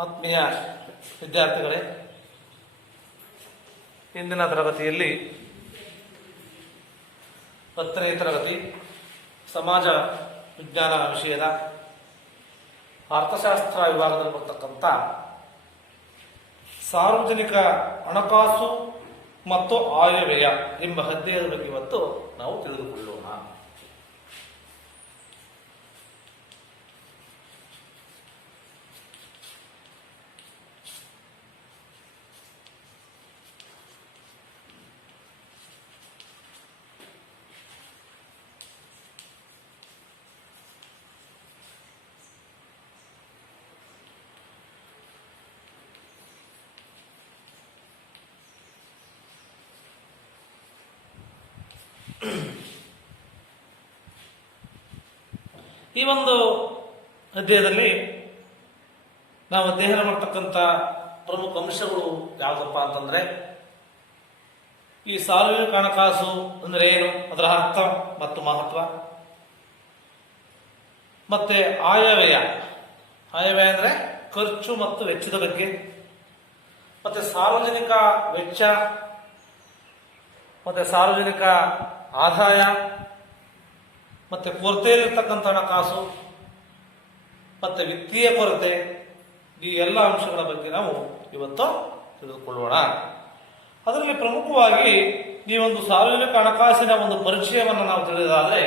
ಆತ್ಮೀಯ ವಿದ್ಯಾರ್ಥಿಗಳೇ, ಇಂದಿನ ತರಗತಿಯಲ್ಲಿ 10ನೇ ತರಗತಿ ಸಮಾಜ ವಿಜ್ಞಾನ ವಿಷಯದ ಅರ್ಥಶಾಸ್ತ್ರ ವಿಭಾಗದಲ್ಲಿ ಬರ್ತಕ್ಕಂಥ ಸಾರ್ವಜನಿಕ ಹಣಕಾಸು ಮತ್ತು ಆಯವ್ಯಯ ಎಂಬ ಅಧ್ಯಾಯದ ಬಗ್ಗೆ ಇವತ್ತು ನಾವು ತಿಳಿದುಕೊಳ್ಳೋಣ. ಈ ಒಂದು ಅಧ್ಯಾಯದಲ್ಲಿ ನಾವು ಅಧ್ಯಯನ ಮಾಡತಕ್ಕಂಥ ಪ್ರಮುಖ ಅಂಶಗಳು ಯಾವುದಪ್ಪ ಅಂತಂದ್ರೆ, ಈ ಸಾರ್ವಜನಿಕ ಹಣಕಾಸು ಅಂದ್ರೆ ಏನು, ಅದರ ಅರ್ಥ ಮತ್ತು ಮಹತ್ವ, ಮತ್ತೆ ಆಯವ್ಯಯ ಅಂದ್ರೆ ಖರ್ಚು ಮತ್ತು ವೆಚ್ಚದ ಬಗ್ಗೆ, ಮತ್ತೆ ಸಾರ್ವಜನಿಕ ವೆಚ್ಚ, ಮತ್ತೆ ಸಾರ್ವಜನಿಕ ಆದಾಯ, ಮತ್ತೆ ಕೊರತೆಯಲ್ಲಿರ್ತಕ್ಕಂಥ ಹಣಕಾಸು, ಮತ್ತೆ ವಿತ್ತೀಯ ಕೊರತೆ, ಈ ಎಲ್ಲ ಅಂಶಗಳ ಬಗ್ಗೆ ನಾವು ಇವತ್ತು ತಿಳಿದುಕೊಳ್ಳೋಣ. ಅದರಲ್ಲಿ ಪ್ರಮುಖವಾಗಿ ಈ ಒಂದು ಸಾರ್ವಜನಿಕ ಹಣಕಾಸಿನ ಒಂದು ಪರಿಚಯವನ್ನು ನಾವು ತಿಳಿದಾದರೆ,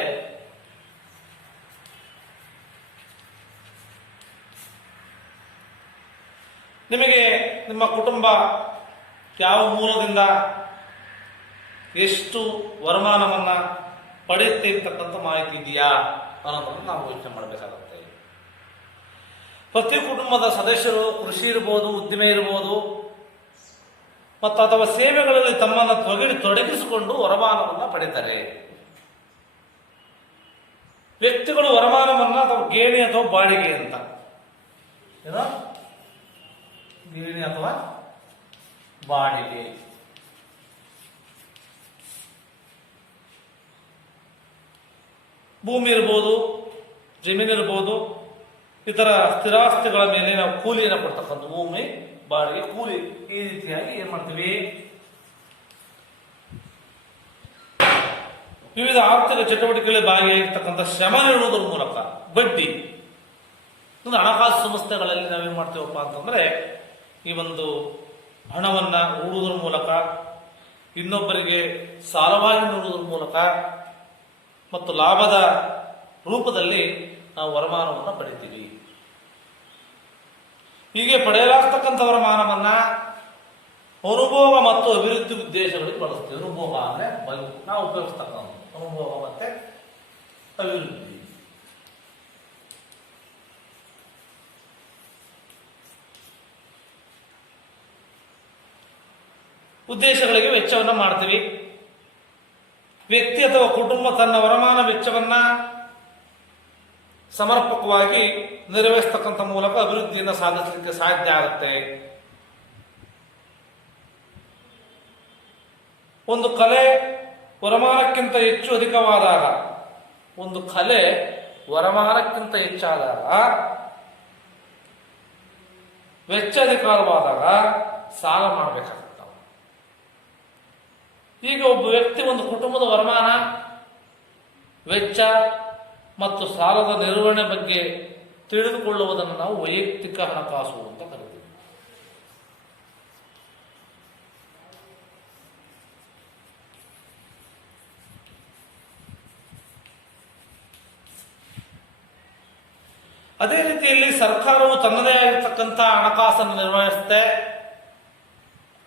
ನಿಮಗೆ ನಿಮ್ಮ ಕುಟುಂಬ ಯಾವ ಮೂಲದಿಂದ ಎಷ್ಟು ವರಮಾನವನ್ನ ಪಡೆಯುತ್ತೆ ಇರ್ತಕ್ಕಂಥ ಮಾಹಿತಿ ಇದೆಯಾ ಅನ್ನೋದನ್ನು ನಾವು ಯೋಚನೆ ಮಾಡಬೇಕಾಗುತ್ತೆ. ಪ್ರತಿ ಕುಟುಂಬದ ಸದಸ್ಯರು ಕೃಷಿ ಇರ್ಬೋದು, ಉದ್ದಿಮೆ ಇರ್ಬೋದು, ಮತ್ತು ಅಥವಾ ಸೇವೆಗಳಲ್ಲಿ ತಮ್ಮನ್ನು ತೊಡಗಿಸಿಕೊಂಡು ವರಮಾನವನ್ನ ಪಡೀತಾರೆ. ವ್ಯಕ್ತಿಗಳು ವರಮಾನವನ್ನ ಅಥವಾ ಗೇಣಿ ಅಥವಾ ಬಾಡಿಗೆ ಅಂತ, ಏನೋ ಗೇಣಿ ಅಥವಾ ಬಾಡಿಗೆ, ಭೂಮಿ ಇರ್ಬೋದು, ಜಮೀನು ಇರ್ಬೋದು, ಇತರ ಸ್ಥಿರಾಸ್ತಿಗಳ ಮೇಲೆ ನಾವು ಕೂಲಿಯನ್ನು ಕೊಡ್ತಕ್ಕಂಥ ಭೂಮಿ, ಬಾಡಿಗೆ, ಕೂಲಿ, ಈ ರೀತಿಯಾಗಿ ಏನ್ ಮಾಡ್ತೀವಿ, ವಿವಿಧ ಆರ್ಥಿಕ ಚಟುವಟಿಕೆಗಳಲ್ಲಿ ಭಾಗಿಯಾಗಿರ್ತಕ್ಕಂಥ ಶ್ರಮ ನೀಡುವುದರ ಮೂಲಕ ಬಡ್ಡಿ, ಹಣಕಾಸು ಸಂಸ್ಥೆಗಳಲ್ಲಿ ನಾವೇನ್ ಮಾಡ್ತೀವಪ್ಪ ಅಂತಂದ್ರೆ, ಈ ಒಂದು ಹಣವನ್ನ ಹೂಡುವುದರ ಮೂಲಕ, ಇನ್ನೊಬ್ಬರಿಗೆ ಸಾಲವಾಗಿ ನೀಡುವುದರ ಮೂಲಕ ಮತ್ತು ಲಾಭದ ರೂಪದಲ್ಲಿ ನಾವು ವರಮಾನವನ್ನು ಪಡಿತೀವಿ. ಹೀಗೆ ಪಡೆಯಲಾಗ್ತಕ್ಕಂಥ ವರಮಾನವನ್ನ ಅನುಭೋಗ ಮತ್ತು ಅಭಿವೃದ್ಧಿ ಉದ್ದೇಶಗಳಿಗೆ ಬಳಸ್ತೀವಿ. ಅನುಭೋಗ ಅಂದ್ರೆ ನಾವು ಉಪಯೋಗಿಸ್ತಕ್ಕಂಥ ಅನುಭೋಗ ಮತ್ತೆ ಅಭಿವೃದ್ಧಿ. ಉದ್ದೇಶಗಳಿಗೆ ವೆಚ್ಚವನ್ನ ಮಾಡ್ತೀವಿ. ವ್ಯಕ್ತಿ ಅಥವಾ ಕುಟುಂಬ ತನ್ನ ವರಮಾನ ವೆಚ್ಚವನ್ನ ಸಮರ್ಪಕವಾಗಿ ನಿರ್ವಹಿಸತಕ್ಕಂಥ ಮೂಲಕ ಅಭಿವೃದ್ಧಿಯನ್ನು ಸಾಧಿಸಲಿಕ್ಕೆ ಸಾಧ್ಯ ಆಗುತ್ತೆ. ಒಂದು ಕಲೆ ವರಮಾನಕ್ಕಿಂತ ಹೆಚ್ಚು ಅಧಿಕವಾದಾಗ, ಒಂದು ಕಲೆ ವರಮಾನಕ್ಕಿಂತ ಹೆಚ್ಚಾದಾಗ, ವೆಚ್ಚ ಅಧಿಕಾರವಾದಾಗ ಸಾಲ ಮಾಡಬೇಕಾಗುತ್ತೆ. ಈಗ ಒಬ್ಬ ವ್ಯಕ್ತಿ ಒಂದು ಕುಟುಂಬದ ವರಮಾನ, ವೆಚ್ಚ ಮತ್ತು ಸಾಲದ ನಿರ್ವಹಣೆ ಬಗ್ಗೆ ತಿಳಿದುಕೊಳ್ಳುವುದನ್ನು ನಾವು ವೈಯಕ್ತಿಕ ಹಣಕಾಸು ಅಂತ ಕರಿತೀವಿ. ಅದೇ ರೀತಿಯಲ್ಲಿ ಸರ್ಕಾರವು ತನ್ನದೇ ಆಗಿರ್ತಕ್ಕಂಥ ಹಣಕಾಸನ್ನು ನಿರ್ವಹಿಸುತ್ತೆ,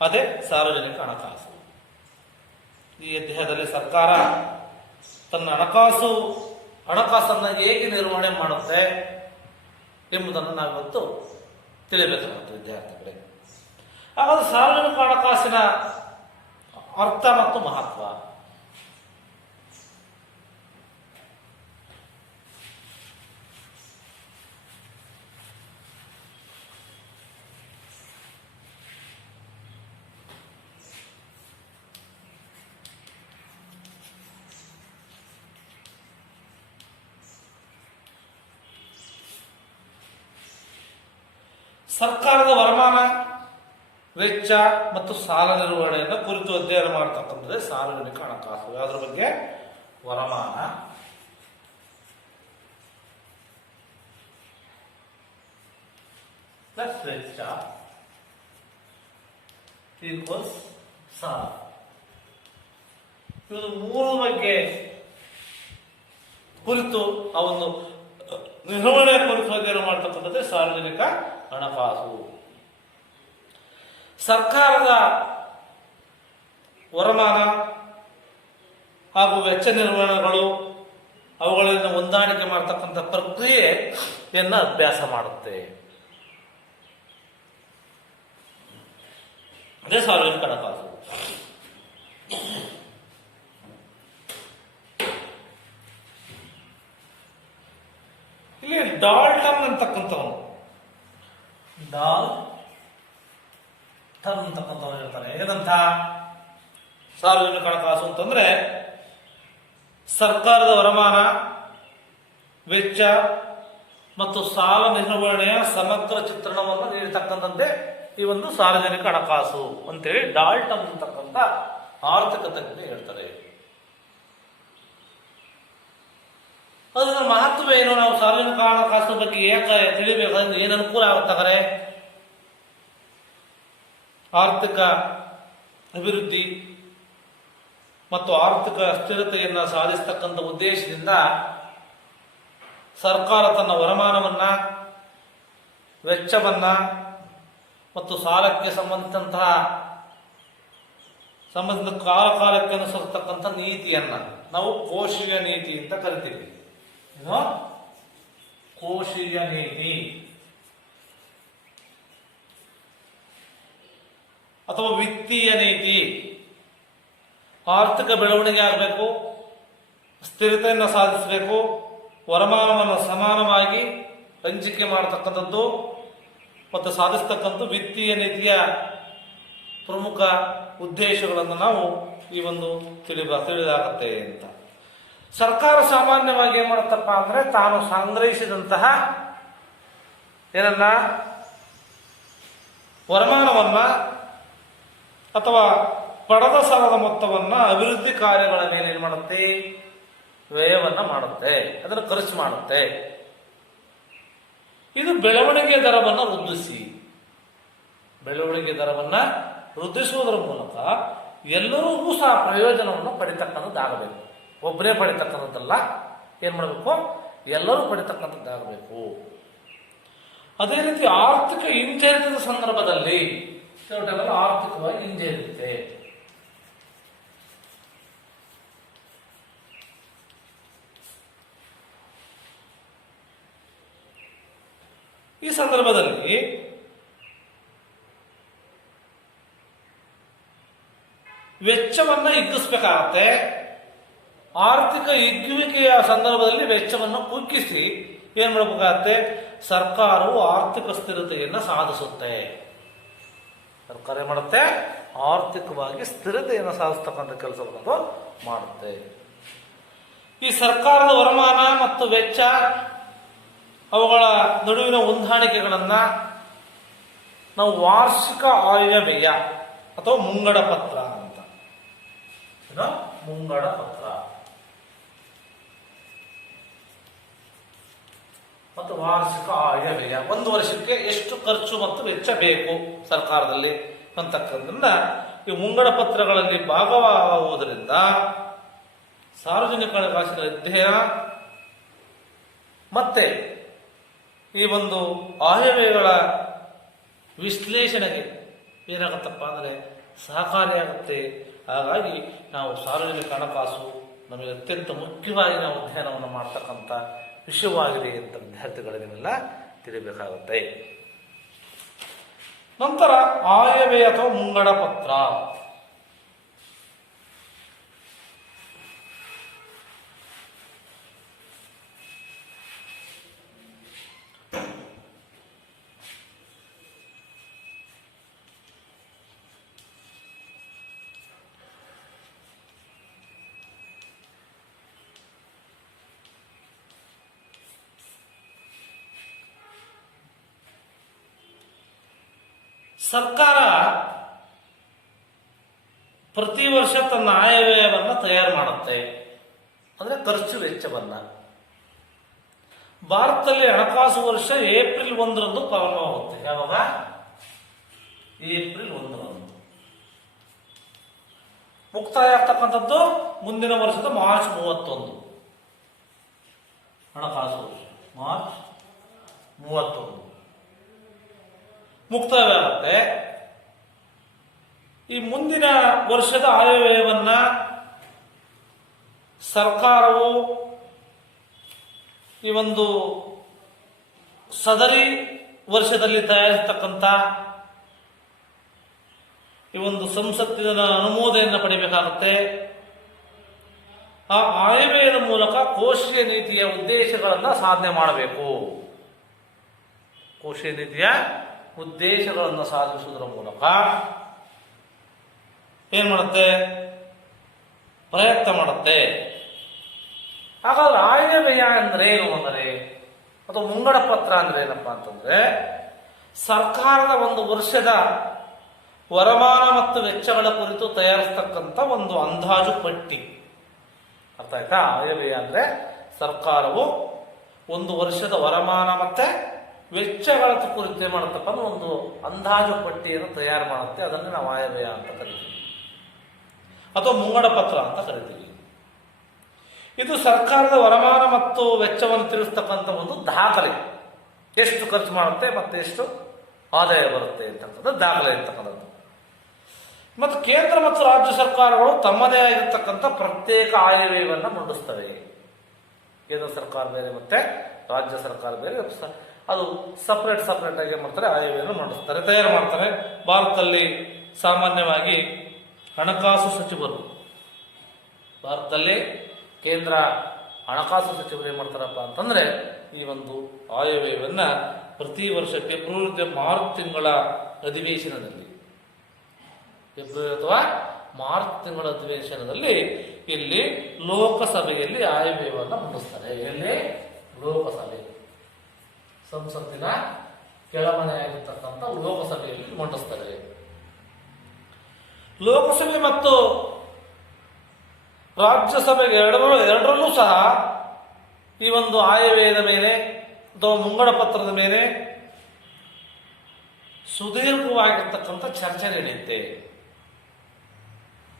ಅದೇ ಸಾರ್ವಜನಿಕ ಹಣಕಾಸು. ಈ ಅಧ್ಯಾಯದಲ್ಲಿ ಸರ್ಕಾರ ತನ್ನ ಹಣಕಾಸನ್ನು ಹೇಗೆ ನಿರ್ವಹಣೆ ಮಾಡುತ್ತೆ ಎಂಬುದನ್ನು ನಾವಿವತ್ತು ತಿಳಿಯಬೇಕಾಗುತ್ತೆ ವಿದ್ಯಾರ್ಥಿಗಳೇ. ಹಾಗಾದ್ರೆ ಸಾರ್ವಜನಿಕ ಹಣಕಾಸಿನ ಅರ್ಥ ಮತ್ತು ಮಹತ್ವ, ಸರ್ಕಾರದ ವರಮಾನ, ವೆಚ್ಚ ಮತ್ತು ಸಾಲ ನಿರ್ವಹಣೆಯನ್ನು ಕುರಿತು ಅಧ್ಯಯನ ಮಾಡತಕ್ಕಂಥದ್ದೇ ಸಾರ್ವಜನಿಕ ಹಣಕಾಸು. ಯಾವುದ್ರ ಬಗ್ಗೆ? ವರಮಾನ, ಪ್ಲಸ್ ವೆಚ್ಚ ಈಕ್ವಲ್ಸ್ ಸಾಲ. ಇವರು ಮೂರು ಬಗ್ಗೆ ಕುರಿತು ಆ ಒಂದು ನಿರ್ವಹಣೆ ಕುರಿತು ಅಧ್ಯಯನ ಮಾಡತಕ್ಕಂಥದ್ದೇ ಸಾರ್ವಜನಿಕ ಹಣಕಾಸು. ಸರ್ಕಾರದ ವರಮಾನ ಹಾಗೂ ವೆಚ್ಚ ನಿರ್ವಹಣೆಗಳು, ಅವುಗಳನ್ನು ಹೊಂದಾಣಿಕೆ ಮಾಡತಕ್ಕಂಥ ಪ್ರಕ್ರಿಯೆಯನ್ನು ಅಭ್ಯಾಸ ಮಾಡುತ್ತೆ. ಅದೇ ಸಾರ್ವಜನಿಕ ಹಣಕಾಸು. ಇಲ್ಲಿ ಡಾಲ್ಟನ್ ಅಂತಕ್ಕಂಥವನು ಹೇಳ್ತಾನೆ ಏನಂತ? ಸಾರ್ವಜನಿಕ ಹಣಕಾಸು ಅಂತಂದ್ರೆ ಸರ್ಕಾರದ ವರಮಾನ, ವೆಚ್ಚ ಮತ್ತು ಸಾಲ ನಿರ್ವಹಣೆಯ ಸಮಗ್ರ ಚಿತ್ರಣವನ್ನು ನೀಡತಕ್ಕಂಥದ್ದೇ ಈ ಒಂದು ಸಾರ್ವಜನಿಕ ಹಣಕಾಸು ಅಂತೇಳಿ ಡಾಲ್ಟನ್ ಅಂತಕ್ಕಂಥ ಆರ್ಥಿಕ ತಜ್ಞ ಹೇಳ್ತಾರೆ. ಅದರ ಮಹತ್ವ ಏನು? ನಾವು ಸಾರ್ವಜನಿಕ ಹಣಕಾಸಿನ ಬಗ್ಗೆ ಏಕೆ ತಿಳಿಬೇಕಂದ್ರೆ ಏನು ಅನುಕೂಲ ಆಗುತ್ತಾಗರೆ? ಆರ್ಥಿಕ ಅಭಿವೃದ್ಧಿ ಮತ್ತು ಆರ್ಥಿಕ ಸ್ಥಿರತೆಯನ್ನು ಸಾಧಿಸತಕ್ಕಂಥ ಉದ್ದೇಶದಿಂದ ಸರ್ಕಾರ ತನ್ನ ವರಮಾನವನ್ನ, ವೆಚ್ಚವನ್ನ ಮತ್ತು ಸಾಲಕ್ಕೆ ಸಂಬಂಧಿಸಿದ ಕಾಲಕ್ಕೆ ಅನುಸರಿಸತಕ್ಕಂಥ ನೀತಿಯನ್ನ ನಾವು ಕೋಶೀಯ ನೀತಿ ಅಂತ ಕರಿತೀವಿ. ಏನು? ಕೋಶೀಯ ನೀತಿ ಅಥವಾ ವಿತ್ತೀಯ ನೀತಿ. ಆರ್ಥಿಕ ಬೆಳವಣಿಗೆ ಆಗಬೇಕು, ಸ್ಥಿರತೆಯನ್ನು ಸಾಧಿಸಬೇಕು, ವರಮಾನವನ್ನು ಸಮಾನವಾಗಿ ಹಂಚಿಕೆ ಮಾಡತಕ್ಕಂಥದ್ದು ಮತ್ತು ಸಾಧಿಸ್ತಕ್ಕಂಥ ವಿತ್ತೀಯ ನೀತಿಯ ಪ್ರಮುಖ ಉದ್ದೇಶಗಳನ್ನು ನಾವು ಈ ಒಂದು ತಿಳಿದಾಗತ್ತೆ ಅಂತ. ಸರ್ಕಾರ ಸಾಮಾನ್ಯವಾಗಿ ಏನ್ ಮಾಡುತ್ತಪ್ಪ ಅಂದ್ರೆ ತಾನು ಸಂಗ್ರಹಿಸಿದಂತಹ ಏನನ್ನ ವರಮಾನವನ್ನ ಅಥವಾ ಪಡೆದ ಸಾಲದ ಮೊತ್ತವನ್ನ ಅಭಿವೃದ್ಧಿ ಕಾರ್ಯಗಳ ಮೇಲೆ ಏನ್ ಮಾಡುತ್ತೆ? ವ್ಯಯವನ್ನ ಮಾಡುತ್ತೆ, ಅದನ್ನು ಖರ್ಚು ಮಾಡುತ್ತೆ. ಇದು ಬೆಳವಣಿಗೆ ದರವನ್ನು ವೃದ್ಧಿಸುವುದರ ಮೂಲಕ ಎಲ್ಲರಿಗೂ ಸಹ ಪ್ರಯೋಜನವನ್ನು ಪಡಿತಕ್ಕಂಥದ್ದಾಗಬೇಕು. ಒಬ್ಬರೇ ಪಡಿತಕ್ಕಂಥದ್ದಲ್ಲ, ಏನ್ ಮಾಡಬೇಕು? ಎಲ್ಲರೂ ಪಡಿತಕ್ಕಂಥದ್ದಾಗಬೇಕು. ಅದೇ ರೀತಿ ಆರ್ಥಿಕ ಹಿಂಜರಿತದ ಸಂದರ್ಭದಲ್ಲಿ ಆರ್ಥಿಕವಾಗಿ ಹಿಂಜರಿಯುತ್ತೆ. ಈ ಸಂದರ್ಭದಲ್ಲಿ ವೆಚ್ಚವನ್ನು ಹಿಗ್ಗಿಸಬೇಕಾಗತ್ತೆ. ಆರ್ಥಿಕ ಹಿಗ್ಗುವಿಕೆಯ ಸಂದರ್ಭದಲ್ಲಿ ವೆಚ್ಚವನ್ನು ಕುಗ್ಗಿಸಿ ಏನ್ ಮಾಡಬೇಕಾಗತ್ತೆ? ಸರ್ಕಾರವು ಆರ್ಥಿಕ ಸ್ಥಿರತೆಯನ್ನು ಸಾಧಿಸುತ್ತೆ. ಸರ್ಕಾರ ಏನ್ ಮಾಡುತ್ತೆ? ಆರ್ಥಿಕವಾಗಿ ಸ್ಥಿರತೆಯನ್ನು ಸಾಧಿಸ್ತಕ್ಕಂಥ ಕೆಲಸವನ್ನು ಮಾಡುತ್ತೆ. ಈ ಸರ್ಕಾರದ ವರಮಾನ ಮತ್ತು ವೆಚ್ಚ ಅವುಗಳ ನಡುವಿನ ಹೊಂದಾಣಿಕೆಗಳನ್ನ ನಾವು ವಾರ್ಷಿಕ ಆಯವ್ಯಯ ಅಥವಾ ಮುಂಗಡ ಪತ್ರ ಅಂತ. ಮುಂಗಡ ಪತ್ರ ಮತ್ತು ವಾರ್ಷಿಕ ಆಯವ್ಯಯ, ಒಂದು ವರ್ಷಕ್ಕೆ ಎಷ್ಟು ಖರ್ಚು ಮತ್ತು ವೆಚ್ಚ ಬೇಕು ಸರ್ಕಾರದಲ್ಲಿ ಅಂತಕ್ಕಂಥದ್ದನ್ನ ಈ ಮುಂಗಡ ಪತ್ರಗಳಲ್ಲಿ ಭಾಗವಾಗುವುದರಿಂದ ಸಾರ್ವಜನಿಕ ಹಣಕಾಸಿನ ಅಧ್ಯಯನ ಮತ್ತೆ ಈ ಒಂದು ಆಯವ್ಯಯಗಳ ವಿಶ್ಲೇಷಣೆಗೆ ಏನಾಗುತ್ತಪ್ಪ ಅಂದರೆ ಸಹಕಾರಿಯಾಗುತ್ತೆ. ಹಾಗಾಗಿ ನಾವು ಸಾರ್ವಜನಿಕ ಹಣಕಾಸು ನಮಗೆ ಅತ್ಯಂತ ಮುಖ್ಯವಾಗಿ ನಾವು ಅಧ್ಯಯನವನ್ನು ಮಾಡ್ತಕ್ಕಂಥ ವಿಷಯವಾಗಿದೆ ಅಂತ ವಿದ್ಯಾರ್ಥಿಗಳಿಗೆಲ್ಲ ತಿಳಿಬೇಕಾಗುತ್ತೆ. ನಂತರ ಆಯವ್ಯಯ ಅಥವಾ ಮುಂಗಡ ಪತ್ರ. ಸರ್ಕಾರ ಪ್ರತಿ ವರ್ಷ ತನ್ನ ಆಯವ್ಯಯವನ್ನು ತಯಾರು ಮಾಡುತ್ತೆ, ಅಂದರೆ ಖರ್ಚು ವೆಚ್ಚವನ್ನು. ಭಾರತದಲ್ಲಿ ಹಣಕಾಸು ವರ್ಷ ಏಪ್ರಿಲ್ 1ರಂದು ಪ್ರಾರಂಭವಾಗುತ್ತೆ. ಯಾವಾಗ? ಏಪ್ರಿಲ್ 1ರಂದು. ಮುಕ್ತಾಯ ಆಗ್ತಕ್ಕಂಥದ್ದು ಮುಂದಿನ ವರ್ಷದ ಮಾರ್ಚ್ 31. ಹಣಕಾಸು ವರ್ಷ ಮಾರ್ಚ್ 31 ಮುಕ್ತಾಯವಾಗುತ್ತೆ. ಈ ಮುಂದಿನ ವರ್ಷದ ಆಯವ್ಯಯವನ್ನ ಸರ್ಕಾರವು ಈ ಒಂದು ಸದರಿ ವರ್ಷದಲ್ಲಿ ತಯಾರಿಸತಕ್ಕಂಥ ಈ ಒಂದು ಸಂಸತ್ತಿನ ಅನುಮೋದನೆಯನ್ನು ಪಡೆಯಬೇಕಾಗುತ್ತೆ. ಆ ಆಯವ್ಯಯದ ಮೂಲಕ ಕೋಶೀಯ ನೀತಿಯ ಉದ್ದೇಶಗಳನ್ನು ಸಾಧನೆ ಮಾಡಬೇಕು. ಕೋಶೀಯ ನೀತಿಯ ಉದ್ದೇಶಗಳನ್ನು ಸಾಧಿಸುವುದರ ಮೂಲಕ ಏನ್ ಮಾಡುತ್ತೆ? ಪ್ರಯತ್ನ ಮಾಡುತ್ತೆ. ಹಾಗಾದ್ರೆ ಆಯವ್ಯಯ ಅಂದ್ರೆ ಏನು ಅಂದರೆ, ಅಥವಾ ಮುಂಗಡ ಪತ್ರ ಅಂದ್ರೆ ಏನಪ್ಪಾ ಅಂತಂದ್ರೆ, ಸರ್ಕಾರದ ಒಂದು ವರ್ಷದ ವರಮಾನ ಮತ್ತು ವೆಚ್ಚಗಳ ಕುರಿತು ತಯಾರಿಸತಕ್ಕಂಥ ಒಂದು ಅಂದಾಜು ಪಟ್ಟಿ. ಅರ್ಥ ಆಯ್ತಾ? ಆಯವ್ಯಯ ಅಂದ್ರೆ ಸರ್ಕಾರವು ಒಂದು ವರ್ಷದ ವರಮಾನ ಮತ್ತೆ ವೆಚ್ಚಗಳ ಕುರಿತು ಮಾಡತಕ್ಕ ಒಂದು ಅಂದಾಜು ಪಟ್ಟಿಯನ್ನು ತಯಾರು ಮಾಡುತ್ತೆ. ಅದನ್ನು ನಾವು ಆಯವ್ಯಯ ಅಂತ ಕರಿತೀವಿ, ಅಥವಾ ಮುಂಗಡ ಪತ್ರ ಅಂತ ಕರಿತೀವಿ. ಇದು ಸರ್ಕಾರದ ವರಮಾನ ಮತ್ತು ವೆಚ್ಚವನ್ನು ತಿಳಿಸ್ತಕ್ಕಂಥ ಒಂದು ದಾಖಲೆ. ಎಷ್ಟು ಖರ್ಚು ಮಾಡುತ್ತೆ ಮತ್ತೆ ಎಷ್ಟು ಆದಾಯ ಬರುತ್ತೆ ಅಂತಕ್ಕಂಥ ದಾಖಲೆ ಇರ್ತಕ್ಕಂಥದ್ದು. ಮತ್ತು ಕೇಂದ್ರ ಮತ್ತು ರಾಜ್ಯ ಸರ್ಕಾರಗಳು ತಮ್ಮದೇ ಆಗಿರ್ತಕ್ಕಂಥ ಪ್ರತ್ಯೇಕ ಆಯವ್ಯಯವನ್ನು ಮಂಡಿಸ್ತವೆ. ಕೇಂದ್ರ ಸರ್ಕಾರ ಬೇರೆ ಮತ್ತೆ ರಾಜ್ಯ ಸರ್ಕಾರ ಬೇರೆ, ಅದು ಸಪರೇಟ್ ಆಗಿ ಏನ್ ಮಾಡ್ತಾರೆ? ಆಯವ್ಯಯವನ್ನು ಮಂಡಿಸ್ತಾರೆ, ತಯಾರು ಮಾಡ್ತಾರೆ. ಭಾರತದಲ್ಲಿ ಸಾಮಾನ್ಯವಾಗಿ ಹಣಕಾಸು ಸಚಿವರು, ಭಾರತದಲ್ಲಿ ಕೇಂದ್ರ ಹಣಕಾಸು ಸಚಿವರು ಏನ್ ಮಾಡ್ತಾರಪ್ಪ ಅಂತಂದ್ರೆ, ಈ ಒಂದು ಆಯವ್ಯಯವನ್ನ ಪ್ರತಿ ವರ್ಷ ಫೆಬ್ರವರಿ ಮಾರ್ಚ್ ತಿಂಗಳ ಅಧಿವೇಶನದಲ್ಲಿ, ಫೆಬ್ರವರಿ ಅಥವಾ ಮಾರ್ಚ್ ತಿಂಗಳ ಅಧಿವೇಶನದಲ್ಲಿ ಇಲ್ಲಿ ಲೋಕಸಭೆಯಲ್ಲಿ ಆಯವ್ಯಯವನ್ನು ಮಂಡಿಸ್ತಾರೆ. ಎಲ್ಲಿ? ಲೋಕಸಭೆ, ಸಂಸತ್ತಿನ ಕೆಳಮನೆಯಾಗಿರ್ತಕ್ಕಂಥ ಲೋಕಸಭೆಯಲ್ಲಿ ಮಂಡಿಸ್ತಾರೆ. ಲೋಕಸಭೆ ಮತ್ತು ರಾಜ್ಯಸಭೆಗೆ ಎರಡರಲ್ಲೂ ಸಹ ಈ ಒಂದು ಆಯವ್ಯಯದ ಮೇಲೆ ಅಥವಾ ಮುಂಗಡ ಪತ್ರದ ಮೇಲೆ ಸುದೀರ್ಘವಾಗಿರ್ತಕ್ಕಂಥ ಚರ್ಚೆ ನಡೆಯುತ್ತೆ.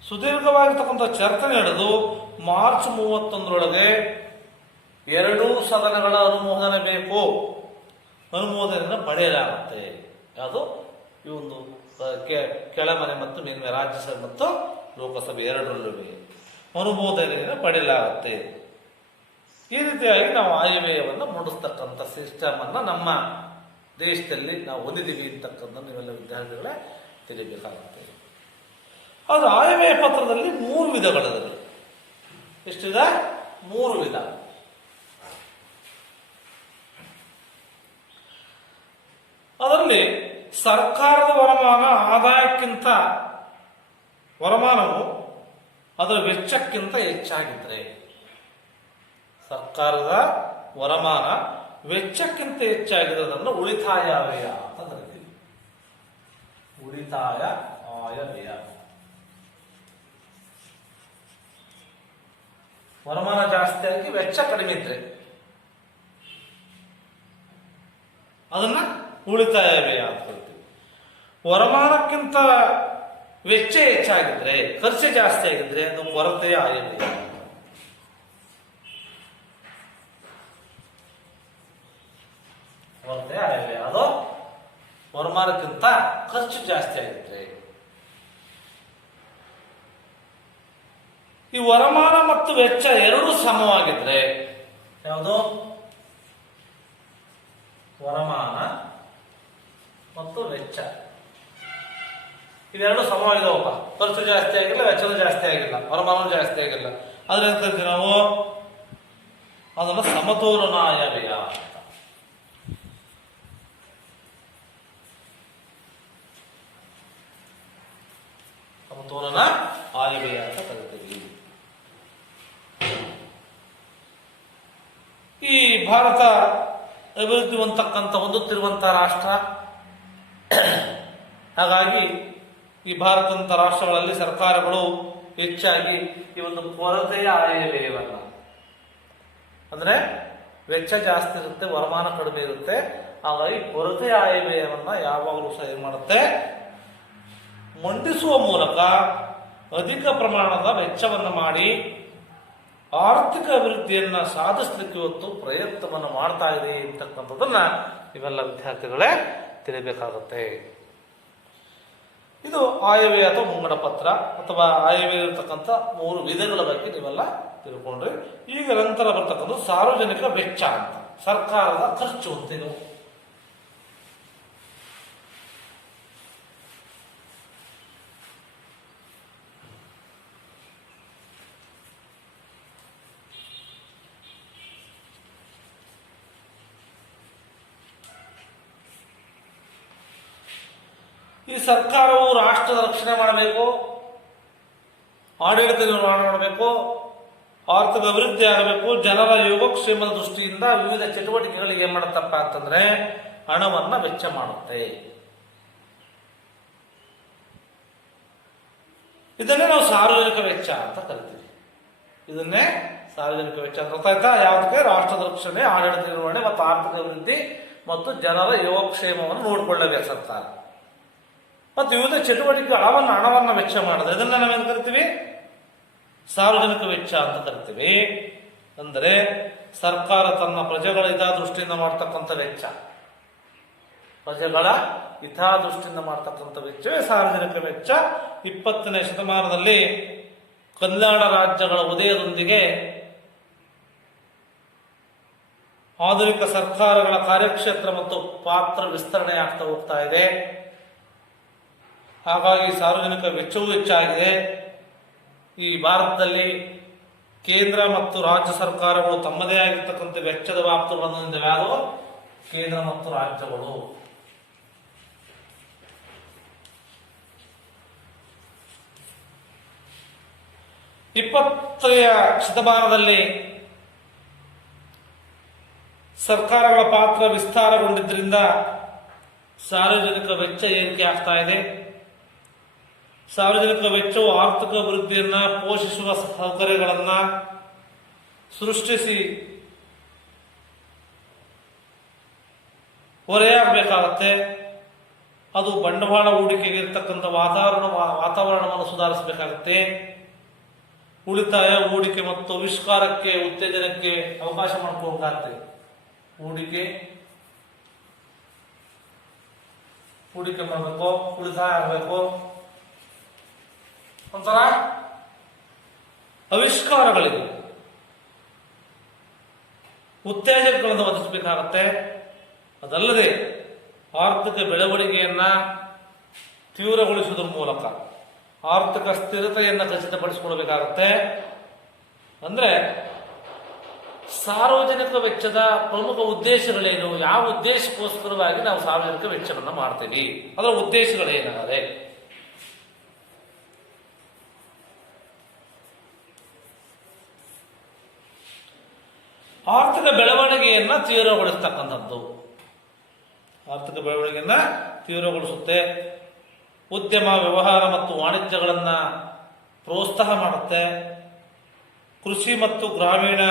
ಸುದೀರ್ಘವಾಗಿರ್ತಕ್ಕಂಥ ಚರ್ಚೆ ನಡೆದು ಮಾರ್ಚ್ 31ರೊಳಗೆ ಎರಡೂ ಸದನಗಳ ಅನುಮೋದನೆ ಬೇಕು. ಅನುಮೋದನೆಯನ್ನು ಪಡೆಯಲಾಗುತ್ತೆ. ಯಾವುದು? ಈ ಒಂದು ಕೆಳಮನೆ ಮತ್ತು ಮೇಲ್ಮನೆ, ರಾಜ್ಯಸಭೆ ಮತ್ತು ಲೋಕಸಭೆ ಎರಡರಲ್ಲೂ ಅನುಮೋದನೆಯನ್ನು ಪಡೆಯಲಾಗುತ್ತೆ. ಈ ರೀತಿಯಾಗಿ ನಾವು ಆಯವ್ಯಯವನ್ನು ಮಂಡಿಸ್ತಕ್ಕಂಥ ಸಿಸ್ಟಮ್ ಅನ್ನ ನಮ್ಮ ದೇಶದಲ್ಲಿ ನಾವು ಹೊಂದಿದ್ದೀವಿ ಅಂತಕ್ಕಂಥ ನೀವೆಲ್ಲ ವಿದ್ಯಾರ್ಥಿಗಳೇ ತಿಳಿಬೇಕಾಗುತ್ತೆ. ಆದ್ರೆ ಆಯವ್ಯಯ ಪತ್ರದಲ್ಲಿ 3 ವಿಧಗಳಿದೆ. ಎಷ್ಟಿದೆ? 3 ವಿಧ. ಅದರಲ್ಲಿ ಸರ್ಕಾರದ ವರಮಾನ ಆದಾಯಕ್ಕಿಂತ ವರಮಾನವು ಅದರ ವೆಚ್ಚಕ್ಕಿಂತ ಹೆಚ್ಚಾಗಿದ್ರೆ, ಸರ್ಕಾರದ ವರಮಾನ ವೆಚ್ಚಕ್ಕಿಂತ ಹೆಚ್ಚಾಗಿರೋದನ್ನು ಉಳಿತಾಯ ವ್ಯಯ ಅಂತ ಕರಿತೀವಿ. ಉಳಿತಾಯ ಆಯವ್ಯಯ. ವರಮಾನ ಜಾಸ್ತಿ ಆಗಿ ವೆಚ್ಚ ಕಡಿಮೆ ಇದ್ರೆ ಅದನ್ನ ಉಳಿತಾಯ ವ್ಯಯ ಅಂತ ಕರಿತೀವಿ. ವರಮಾನಕ್ಕಿಂತ ವೆಚ್ಚ ಹೆಚ್ಚಾಗಿದ್ರೆ, ಖರ್ಚು ಜಾಸ್ತಿ ಆಗಿದ್ರೆ ಅದು ಕೊರತೆಯ ಆಯವ್ಯಯ. ಕೊರತೆಯ ಆಯವ್ಯಯ ಅದು ವರಮಾನಕ್ಕಿಂತ ಖರ್ಚು ಜಾಸ್ತಿ ಆಗಿದ್ರೆ. ಈ ವರಮಾನ ಮತ್ತು ವೆಚ್ಚ ಎರಡೂ ಸಮವಾಗಿದ್ರೆ ಯಾವುದು? ವರಮಾನ ಮತ್ತು ವೆಚ್ಚ ಇದೆರಡು ಸಮವಾಗಿದಾವಪ್ಪ. ಖರ್ಚು ಜಾಸ್ತಿ ಆಗಿಲ್ಲ, ವೆಚ್ಚನೂ ಜಾಸ್ತಿ ಆಗಿಲ್ಲ, ವರಮಾನವೂ ಜಾಸ್ತಿ ಆಗಿಲ್ಲ. ಆದ್ರೆ ಎಂತ ಕರಿತೀವಿ ನಾವು? ಅದನ್ನು ಸಮತೋಲನ ಆಯವ್ಯಯ ಅಂತ. ಸಮತೋಲನ ಆಯವ್ಯಯ ಅಂತ ಕರಿತೀವಿ. ಈ ಭಾರತ ಅಭಿವೃದ್ಧಿ ಹೊಂದತಕ್ಕಂಥ ಹೊಂದುತ್ತಿರುವಂತಹ ರಾಷ್ಟ್ರ. ಹಾಗಾಗಿ ಈ ಭಾರತದಂಥ ರಾಷ್ಟ್ರಗಳಲ್ಲಿ ಸರ್ಕಾರಗಳು ಹೆಚ್ಚಾಗಿ ಈ ಒಂದು ಕೊರತೆಯ ಆಯವ್ಯಯವನ್ನು, ಅಂದರೆ ವೆಚ್ಚ ಜಾಸ್ತಿ ಇರುತ್ತೆ, ವರಮಾನ ಕಡಿಮೆ ಇರುತ್ತೆ, ಹಾಗಾಗಿ ಕೊರತೆಯ ಆಯವ್ಯಯವನ್ನು ಯಾವಾಗಲೂ ಸಹ ಏನು ಮಾಡುತ್ತೆ, ಮಂಡಿಸುವ ಮೂಲಕ ಅಧಿಕ ಪ್ರಮಾಣದ ವೆಚ್ಚವನ್ನು ಮಾಡಿ ಆರ್ಥಿಕ ಅಭಿವೃದ್ಧಿಯನ್ನು ಸಾಧಿಸಲಿಕ್ಕೆ ಇವತ್ತು ಪ್ರಯತ್ನವನ್ನು ಮಾಡ್ತಾ ಇದೆ ಅಂತಕ್ಕಂಥದ್ದನ್ನ ಇವೆಲ್ಲ ವಿದ್ಯಾರ್ಥಿಗಳೇ ತಿಳಿಬೇಕಾಗುತ್ತೆ. ಇದು ಆಯವ್ಯಯ ಅಥವಾ ಮುಂಗಡ ಪತ್ರ ಅಥವಾ ಆಯವ್ಯಯ ಇರತಕ್ಕಂಥ 3 ವಿಧಗಳ ಬಗ್ಗೆ ನೀವೆಲ್ಲ ತಿಳ್ಕೊಂಡ್ರಿ. ಈಗ ನಂತರ ಬರ್ತಕ್ಕಂಥ ಸಾರ್ವಜನಿಕ ವೆಚ್ಚ ಅಂತ, ಸರ್ಕಾರದ ಖರ್ಚು ಅಂತೇನು. ಈ ಸರ್ಕಾರವು ರಾಷ್ಟ್ರದ ರಕ್ಷಣೆ ಮಾಡಬೇಕು, ಆಡಳಿತ ನಿರ್ವಹಣೆ ಮಾಡಬೇಕು, ಆರ್ಥಿಕ ಅಭಿವೃದ್ಧಿ ಆಗಬೇಕು, ಜನರ ಯೋಗಕ್ಷೇಮದ ದೃಷ್ಟಿಯಿಂದ ವಿವಿಧ ಚಟುವಟಿಕೆಗಳಿಗೆ ಏನ್ ಮಾಡುತ್ತಪ್ಪ ಅಂತಂದ್ರೆ ಹಣವನ್ನ ವೆಚ್ಚ ಮಾಡುತ್ತೆ. ಇದನ್ನೇ ನಾವು ಸಾರ್ವಜನಿಕ ವೆಚ್ಚ ಅಂತ ಕರಿತೀವಿ. ಇದನ್ನೇ ಸಾರ್ವಜನಿಕ ವೆಚ್ಚ ಅಂತ ಗೊತ್ತಾಯ್ತಾ? ಯಾವುದಕ್ಕೆ? ರಾಷ್ಟ್ರದ ರಕ್ಷಣೆ, ಆಡಳಿತ ನಿರ್ವಹಣೆ ಮತ್ತು ಆರ್ಥಿಕ ಅಭಿವೃದ್ಧಿ ಮತ್ತು ಜನರ ಯೋಗಕ್ಷೇಮವನ್ನು ನೋಡಿಕೊಳ್ಳಬೇಕು ಸರ್ಕಾರ. ಮತ್ತು ವಿವಿಧ ಚಟುವಟಿಕೆ ಹಣವನ್ನು ವೆಚ್ಚ ಮಾಡೋದು, ಇದನ್ನ ನಾವೇನು ಕರಿತೀವಿ? ಸಾರ್ವಜನಿಕ ವೆಚ್ಚ ಅಂತ ಕರಿತೀವಿ. ಅಂದರೆ ಸರ್ಕಾರ ತನ್ನ ಪ್ರಜೆಗಳ ಹಿತದೃಷ್ಟಿಯಿಂದ ಮಾಡ್ತಕ್ಕಂಥ ವೆಚ್ಚ, ಪ್ರಜೆಗಳ ಹಿತದೃಷ್ಟಿಯಿಂದ ಮಾಡ್ತಕ್ಕಂಥ ವೆಚ್ಚವೇ ಸಾರ್ವಜನಿಕ ವೆಚ್ಚ. 20ನೇ ಶತಮಾನದಲ್ಲಿ ಕಲ್ಯಾಣ ರಾಜ್ಯಗಳ ಉದಯದೊಂದಿಗೆ ಆಧುನಿಕ ಸರ್ಕಾರಗಳ ಕಾರ್ಯಕ್ಷೇತ್ರ ಮತ್ತು ಪಾತ್ರ ವಿಸ್ತರಣೆ ಆಗ್ತಾ ಹೋಗ್ತಾ ಇದೆ. ಹಾಗಾಗಿ ಸಾರ್ವಜನಿಕ ವೆಚ್ಚವೂ ಹೆಚ್ಚಾಗಿದೆ. ಈ ಭಾರತದಲ್ಲಿ ಕೇಂದ್ರ ಮತ್ತು ರಾಜ್ಯ ಸರ್ಕಾರಗಳು ತಮ್ಮದೇ ಆಗಿರ್ತಕ್ಕಂಥ ವೆಚ್ಚದ ವ್ಯಾಪ್ತಿಗಳನ್ನು ಹೊಂದಿವೆ. ಯಾವುದು? ಕೇಂದ್ರ ಮತ್ತು ರಾಜ್ಯಗಳು. ಇಪ್ಪತ್ತನೆಯ ಶತಮಾನದಲ್ಲಿ ಸರ್ಕಾರಗಳ ಪಾತ್ರ ವಿಸ್ತಾರಗೊಂಡಿದ್ದರಿಂದ ಸಾರ್ವಜನಿಕ ವೆಚ್ಚ ಏರಿಕೆ ಆಗ್ತಾ ಇದೆ. ಸಾರ್ವಜನಿಕ ವೆಚ್ಚವು ಆರ್ಥಿಕ ಅಭಿವೃದ್ಧಿಯನ್ನ ಪೋಷಿಸುವ ಸೌಕರ್ಯಗಳನ್ನ ಸೃಷ್ಟಿಸಿ ಹೊರೆಯಾಗಬೇಕಾಗತ್ತೆ. ಅದು ಬಂಡವಾಳ ಹೂಡಿಕೆಗೆ ಇರತಕ್ಕಂಥ ವಾತಾವರಣವನ್ನು ಸುಧಾರಿಸಬೇಕಾಗುತ್ತೆ. ಉಳಿತಾಯ, ಹೂಡಿಕೆ ಮತ್ತು ಆವಿಷ್ಕಾರಕ್ಕೆ, ಉತ್ತೇಜನಕ್ಕೆ ಅವಕಾಶ ಮಾಡ್ಕೋಬೇಕಾಗತ್ತೆ. ಹೂಡಿಕೆ ಮಾಡಬೇಕು, ಉಳಿತಾಯ ಆಗಬೇಕು, ಒಂಥರ ಆವಿಷ್ಕಾರಗಳಿಗೆ ಉತ್ತೇಜಕಗಳನ್ನು ಒದಗಿಸಬೇಕಾಗತ್ತೆ. ಅದಲ್ಲದೆ ಆರ್ಥಿಕ ಬೆಳವಣಿಗೆಯನ್ನ ತೀವ್ರಗೊಳಿಸುವುದರ ಮೂಲಕ ಆರ್ಥಿಕ ಸ್ಥಿರತೆಯನ್ನು ಖಚಿತಪಡಿಸಿಕೊಳ್ಳಬೇಕಾಗತ್ತೆ. ಅಂದ್ರೆ ಸಾರ್ವಜನಿಕ ವೆಚ್ಚದ ಪ್ರಮುಖ ಉದ್ದೇಶಗಳೇನು, ಯಾವ ಉದ್ದೇಶಕ್ಕೋಸ್ಕರವಾಗಿ ನಾವು ಸಾರ್ವಜನಿಕ ವೆಚ್ಚವನ್ನು ಮಾಡ್ತೀವಿ, ಅದರ ಉದ್ದೇಶಗಳೇನಾದರೆ ಆರ್ಥಿಕ ಬೆಳವಣಿಗೆಯನ್ನ ತೀವ್ರಗೊಳಿಸ್ತಕ್ಕಂಥದ್ದು. ಆರ್ಥಿಕ ಬೆಳವಣಿಗೆಯನ್ನ ತೀವ್ರಗೊಳಿಸುತ್ತೆ. ಉದ್ಯಮ, ವ್ಯವಹಾರ ಮತ್ತು ವಾಣಿಜ್ಯಗಳನ್ನ ಪ್ರೋತ್ಸಾಹ ಮಾಡುತ್ತೆ. ಕೃಷಿ ಮತ್ತು ಗ್ರಾಮೀಣ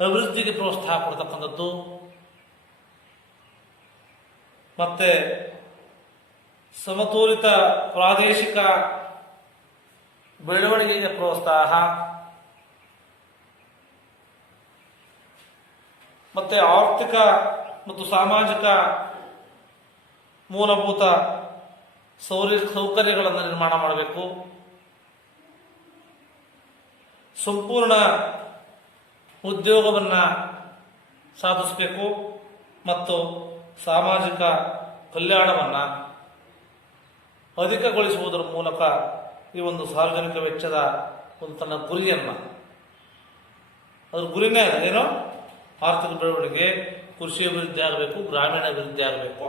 ಅಭಿವೃದ್ಧಿಗೆ ಪ್ರೋತ್ಸಾಹ ಕೊಡ್ತಕ್ಕಂಥದ್ದು. ಮತ್ತೆ ಸಮತೋಲಿತ ಪ್ರಾದೇಶಿಕ ಬೆಳವಣಿಗೆಗೆ ಪ್ರೋತ್ಸಾಹ, ಮತ್ತೆ ಆರ್ಥಿಕ ಮತ್ತು ಸಾಮಾಜಿಕ ಮೂಲಭೂತ ಸೌಕರ್ಯಗಳನ್ನು ನಿರ್ಮಾಣ ಮಾಡಬೇಕು. ಸಂಪೂರ್ಣ ಉದ್ಯೋಗವನ್ನು ಸಾಧಿಸಬೇಕು ಮತ್ತು ಸಾಮಾಜಿಕ ಕಲ್ಯಾಣವನ್ನು ಅಧಿಕಗೊಳಿಸುವುದರ ಮೂಲಕ ಈ ಒಂದು ಸಾರ್ವಜನಿಕ ವೆಚ್ಚದ ಒಂದು ತನ್ನ ಗುರಿಯನ್ನು, ಅದ್ರ ಗುರಿನೇ ಅದ ಏನು? ಆರ್ಥಿಕ ಬೆಳವಣಿಗೆ, ಕೃಷಿ ಅಭಿವೃದ್ಧಿ ಆಗಬೇಕು, ಗ್ರಾಮೀಣ ಅಭಿವೃದ್ಧಿ ಆಗಬೇಕು,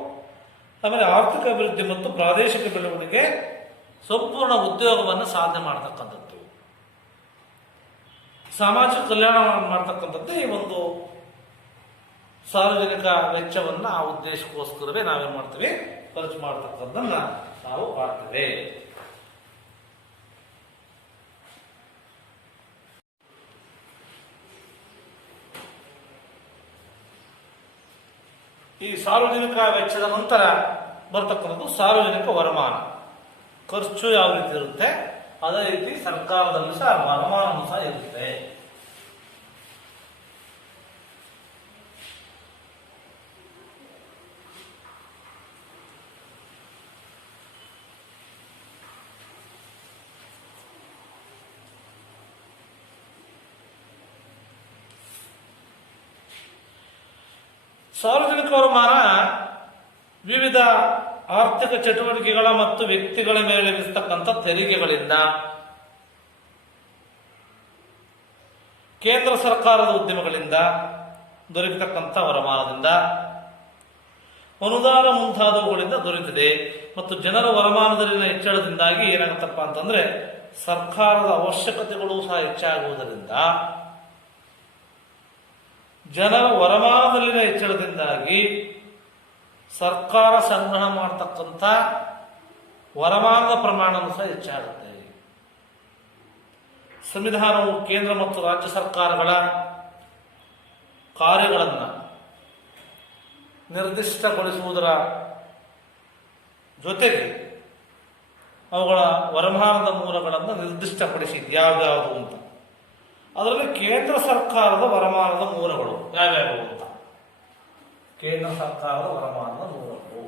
ಆಮೇಲೆ ಆರ್ಥಿಕ ಅಭಿವೃದ್ಧಿ ಮತ್ತು ಪ್ರಾದೇಶಿಕ ಬೆಳವಣಿಗೆ, ಸಂಪೂರ್ಣ ಉದ್ಯೋಗವನ್ನು ಸಾಧನೆ ಮಾಡತಕ್ಕಂಥದ್ದು, ಸಾಮಾಜಿಕ ಕಲ್ಯಾಣ ಮಾಡ್ತಕ್ಕಂಥದ್ದು ಈ ಒಂದು ಸಾರ್ವಜನಿಕ ವೆಚ್ಚವನ್ನ ಆ ಉದ್ದೇಶಕ್ಕೋಸ್ಕರವೇ ನಾವೇನ್ ಮಾಡ್ತೀವಿ, ಖರ್ಚು ಮಾಡ್ತಕ್ಕಂಥದ್ದನ್ನ ನಾವು ಮಾಡ್ತೇವೆ. ಈ ಸಾರ್ವಜನಿಕ ವೆಚ್ಚದ ನಂತರ ಬರ್ತಕ್ಕಂಥದ್ದು ಸಾರ್ವಜನಿಕ ವರಮಾನ. ಖರ್ಚು ಯಾವ ರೀತಿ ಇರುತ್ತೆ ಅದೇ ರೀತಿ ಸರ್ಕಾರದಲ್ಲಿ ಸಹ ವರಮಾನವೂ ಸಹ ಇರುತ್ತೆ. ಸಾರ್ವಜನಿಕ ವರಮಾನ ವಿವಿಧ ಆರ್ಥಿಕ ಚಟುವಟಿಕೆಗಳ ಮತ್ತು ವ್ಯಕ್ತಿಗಳ ಮೇಲೆ ವಿಧಿಸತಕ್ಕಂಥ ತೆರಿಗೆಗಳಿಂದ, ಕೇಂದ್ರ ಸರ್ಕಾರದ ಉದ್ಯಮಗಳಿಂದ ದೊರಕತಕ್ಕಂಥ ವರಮಾನದಿಂದ, ಅನುದಾನ ಮುಂತಾದವುಗಳಿಂದ ದೊರೆತಿದೆ. ಮತ್ತು ಜನರ ವರಮಾನದಲ್ಲಿನ ಹೆಚ್ಚಳದಿಂದಾಗಿ ಏನಾಗುತ್ತಪ್ಪ ಅಂತಂದ್ರೆ ಸರ್ಕಾರದ ಅವಶ್ಯಕತೆಗಳು ಸಹ ಹೆಚ್ಚಾಗುವುದರಿಂದ, ಜನರ ವರಮಾನದಲ್ಲಿನ ಹೆಚ್ಚಳದಿಂದಾಗಿ ಸರ್ಕಾರ ಸಂಗ್ರಹ ಮಾಡತಕ್ಕಂಥ ವರಮಾನದ ಪ್ರಮಾಣವೂ ಸಹ ಹೆಚ್ಚಾಗುತ್ತೆ. ಸಂವಿಧಾನವು ಕೇಂದ್ರ ಮತ್ತು ರಾಜ್ಯ ಸರ್ಕಾರಗಳ ಕಾರ್ಯಗಳನ್ನು ನಿರ್ದಿಷ್ಟಗೊಳಿಸುವುದರ ಜೊತೆಗೆ ಅವುಗಳ ವರಮಾನದ ಮೂಲಗಳನ್ನು ನಿರ್ದಿಷ್ಟಪಡಿಸಿದೆ ಯಾವ್ಯಾವುದು ಅಂತ. ಅದರಲ್ಲಿ ಕೇಂದ್ರ ಸರ್ಕಾರದ ವರಮಾನದ ಮೂಲಗಳು ಯಾವ್ಯಾವು ಅಂತ, ಕೇಂದ್ರ ಸರ್ಕಾರದ ವರಮಾನದ ಮೂಲಗಳು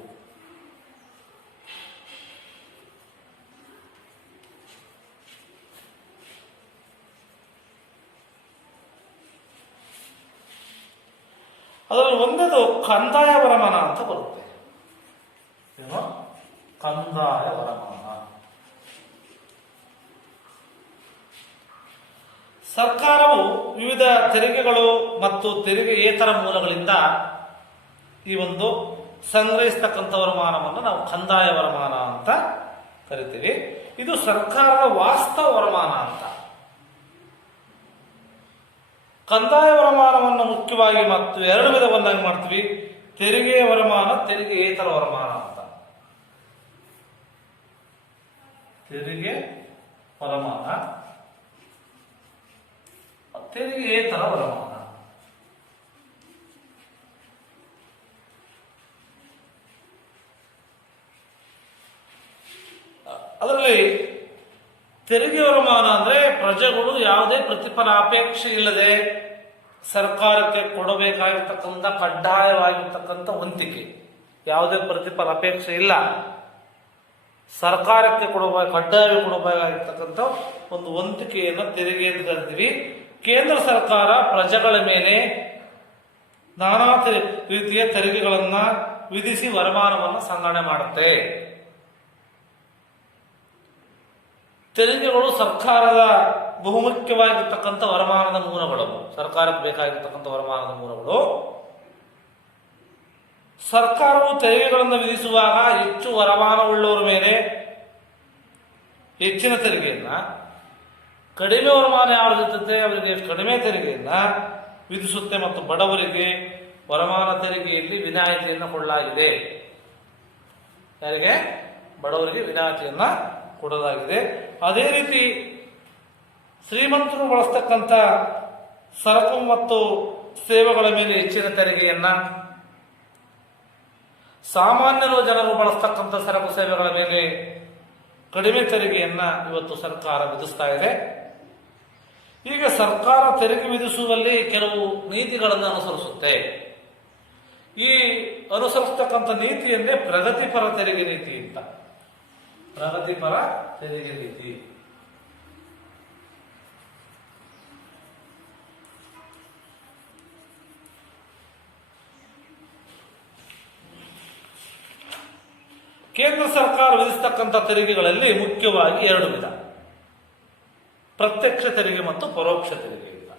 ಅದರಲ್ಲಿ ಒಂದೇದು ಕಂದಾಯ ವರಮಾನ ಅಂತ ಬರುತ್ತೆ. ಏನು? ಕಂದಾಯ ವರಮಾನ. ಸರ್ಕಾರವು ವಿವಿಧ ತೆರಿಗೆಗಳು ಮತ್ತು ತೆರಿಗೆಯೇತರ ಮೂಲಗಳಿಂದ ಈ ಒಂದು ಸಂಗ್ರಹಿಸತಕ್ಕಂಥ ವರಮಾನವನ್ನು ನಾವು ಕಂದಾಯ ವರಮಾನ ಅಂತ ಕರಿತೀವಿ. ಇದು ಸರ್ಕಾರದ ವಾಸ್ತವ ವರಮಾನ ಅಂತ. ಕಂದಾಯ ವರಮಾನವನ್ನು ಮುಖ್ಯವಾಗಿ ಮತ್ತು ಎರಡು ವಿಧವನ್ನಾಗಿ ಮಾಡ್ತೀವಿ, ತೆರಿಗೆ ವರಮಾನ, ತೆರಿಗೆಯೇತರ ವರಮಾನ ಅಂತ. ತೆರಿಗೆ ವರಮಾನ, ತೆರಿಗೆಯೇತರ ವರಮಾನ. ಅದರಲ್ಲಿ ತೆರಿಗೆ ವರಮಾನ ಅಂದ್ರೆ ಪ್ರಜೆಗಳು ಯಾವುದೇ ಪ್ರತಿಫಲ ಅಪೇಕ್ಷೆ ಇಲ್ಲದೆ ಸರ್ಕಾರಕ್ಕೆ ಕೊಡಬೇಕಾಗಿರ್ತಕ್ಕಂಥ ಕಡ್ಡಾಯವಾಗಿರ್ತಕ್ಕಂಥ ವಂತಿಕೆ, ಯಾವುದೇ ಪ್ರತಿಫಲ ಅಪೇಕ್ಷೆ ಇಲ್ಲ, ಸರ್ಕಾರಕ್ಕೆ ಕಡ್ಡಾಯ ಕೊಡಬೇಕಾಗಿರ್ತಕ್ಕಂಥ ಒಂದು ವಂತಿಕೆಯನ್ನು ತೆರಿಗೆ ಅಂತ ಕರಿತೀವಿ. ಕೇಂದ್ರ ಸರ್ಕಾರ ಪ್ರಜೆಗಳ ಮೇಲೆ ನಾನಾ ರೀತಿಯ ತೆರಿಗೆಗಳನ್ನ ವಿಧಿಸಿ ವರಮಾನವನ್ನು ಸಂಗ್ರಹಣೆ ಮಾಡುತ್ತೆ. ತೆರಿಗೆಗಳು ಸರ್ಕಾರದ ಬಹುಮುಖ್ಯವಾಗಿರ್ತಕ್ಕಂಥ ವರಮಾನದ ಮೂಲಗಳು, ಸರ್ಕಾರಕ್ಕೆ ಬೇಕಾಗಿರ್ತಕ್ಕಂಥ ವರಮಾನದ ಮೂಲಗಳು. ಸರ್ಕಾರವು ತೆರಿಗೆಗಳನ್ನು ವಿಧಿಸುವಾಗ ಹೆಚ್ಚು ವರಮಾನವುಳ್ಳವರ ಮೇಲೆ ಹೆಚ್ಚಿನ ತೆರಿಗೆಯನ್ನ, ಕಡಿಮೆ ವರಮಾನ ಯಾರಿಗಿರ್ತದೆ ಅವರಿಗೆ ಕಡಿಮೆ ತೆರಿಗೆಯನ್ನ ವಿಧಿಸುತ್ತೆ. ಮತ್ತು ಬಡವರಿಗೆ ವರಮಾನ ತೆರಿಗೆಯಲ್ಲಿ ವಿನಾಯಿತಿಯನ್ನು ಕೊಡಲಾಗಿದೆ. ಯಾರಿಗೆ? ಬಡವರಿಗೆ ವಿನಾಯಿತಿಯನ್ನ ಕೊಡಲಾಗಿದೆ. ಅದೇ ರೀತಿ ಶ್ರೀಮಂತರು ಬಳಸ್ತಕ್ಕಂಥ ಸರಕು ಮತ್ತು ಸೇವೆಗಳ ಮೇಲೆ ಹೆಚ್ಚಿನ ತೆರಿಗೆಯನ್ನ, ಸಾಮಾನ್ಯರು ಜನರು ಬಳಸ್ತಕ್ಕಂಥ ಸರಕು ಸೇವೆಗಳ ಮೇಲೆ ಕಡಿಮೆ ತೆರಿಗೆಯನ್ನ ಇವತ್ತು ಸರ್ಕಾರ ವಿಧಿಸ್ತಾ ಇದೆ. ಈಗ ಸರ್ಕಾರ ತೆರಿಗೆ ವಿಧಿಸುವಲ್ಲಿ ಕೆಲವು ನೀತಿಗಳನ್ನು ಅನುಸರಿಸುತ್ತೆ. ಈ ಅನುಸರಿಸತಕ್ಕಂಥ ನೀತಿಯನ್ನೇ ಪ್ರಗತಿಪರ ತೆರಿಗೆ ನೀತಿ ಅಂತ. ಪ್ರಗತಿಪರ ತೆರಿಗೆ ನೀತಿ. ಕೇಂದ್ರ ಸರ್ಕಾರ ವಿಧಿಸತಕ್ಕಂಥ ತೆರಿಗೆಗಳಲ್ಲಿ ಮುಖ್ಯವಾಗಿ ಎರಡು ವಿಧ, ಪ್ರತ್ಯಕ್ಷ ತೆರಿಗೆ ಮತ್ತು ಪರೋಕ್ಷ ತೆರಿಗೆ ಅಂತ.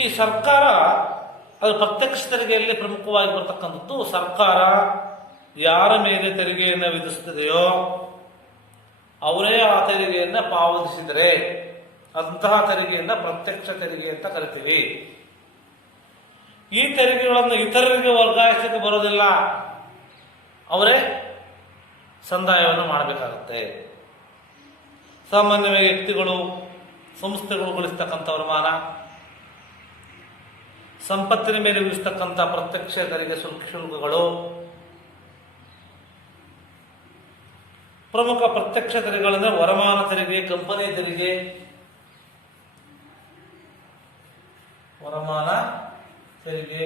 ಈ ಸರ್ಕಾರ ಅದು ಪ್ರತ್ಯಕ್ಷ ತೆರಿಗೆಯಲ್ಲಿ ಪ್ರಮುಖವಾಗಿ ಬರ್ತಕ್ಕಂಥದ್ದು ಸರ್ಕಾರ ಯಾರ ಮೇಲೆ ತೆರಿಗೆಯನ್ನು ವಿಧಿಸುತ್ತದೆಯೋ ಅವರೇ ಆ ತೆರಿಗೆಯನ್ನು ಪಾವತಿಸಿದರೆ ಅಂತಹ ತೆರಿಗೆಯನ್ನು ಪ್ರತ್ಯಕ್ಷ ತೆರಿಗೆ ಅಂತ ಕರಿತೀವಿ. ಈ ತೆರಿಗೆಗಳನ್ನು ಇತರರಿಗೆ ವರ್ಗಾಯಿಸಲಿಕ್ಕೆ ಬರೋದಿಲ್ಲ, ಅವರೇ ಸಂದಾಯವನ್ನು ಮಾಡಬೇಕಾಗುತ್ತೆ. ಸಾಮಾನ್ಯವಾಗಿ ವ್ಯಕ್ತಿಗಳು ಸಂಸ್ಥೆಗಳು ಗಳಿಸ್ತಕ್ಕಂಥ ವರಮಾನ, ಸಂಪತ್ತಿನ ಮೇಲೆ ವಿಧಿಸ್ತಕ್ಕಂಥ ಪ್ರತ್ಯಕ್ಷ ತೆರಿಗೆ ಶುಲ್ಕಗಳು, ಪ್ರಮುಖ ಪ್ರತ್ಯಕ್ಷ ತೆರಿಗೆಗಳಂದ್ರೆ ವರಮಾನ ತೆರಿಗೆ, ಕಂಪನಿ ತೆರಿಗೆ, ವರಮಾನ ತೆರಿಗೆ,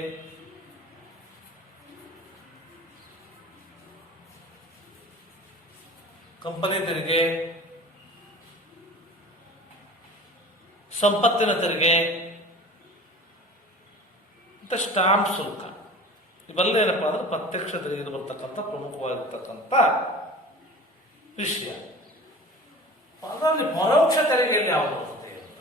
ಕಂಪನಿ ತೆರಿಗೆ, ಸಂಪತ್ತಿನ ತೆರಿಗೆ ಮತ್ತು ಸ್ಟಾಂಪ್ ಶುಲ್ಕ. ಇವೆಲ್ಲ ಏನಪ್ಪಾ ಅಂದ್ರೆ ಪ್ರತ್ಯಕ್ಷ ತೆರಿಗೆ ಬರ್ತಕ್ಕಂಥ ಪ್ರಮುಖವಾಗಿರ್ತಕ್ಕಂಥ ವಿಷಯ. ಅದರಲ್ಲಿ ಪರೋಕ್ಷ ತೆರಿಗೆಯಲ್ಲಿ ಯಾವುದು ಬರ್ತದೆ ಅಂತ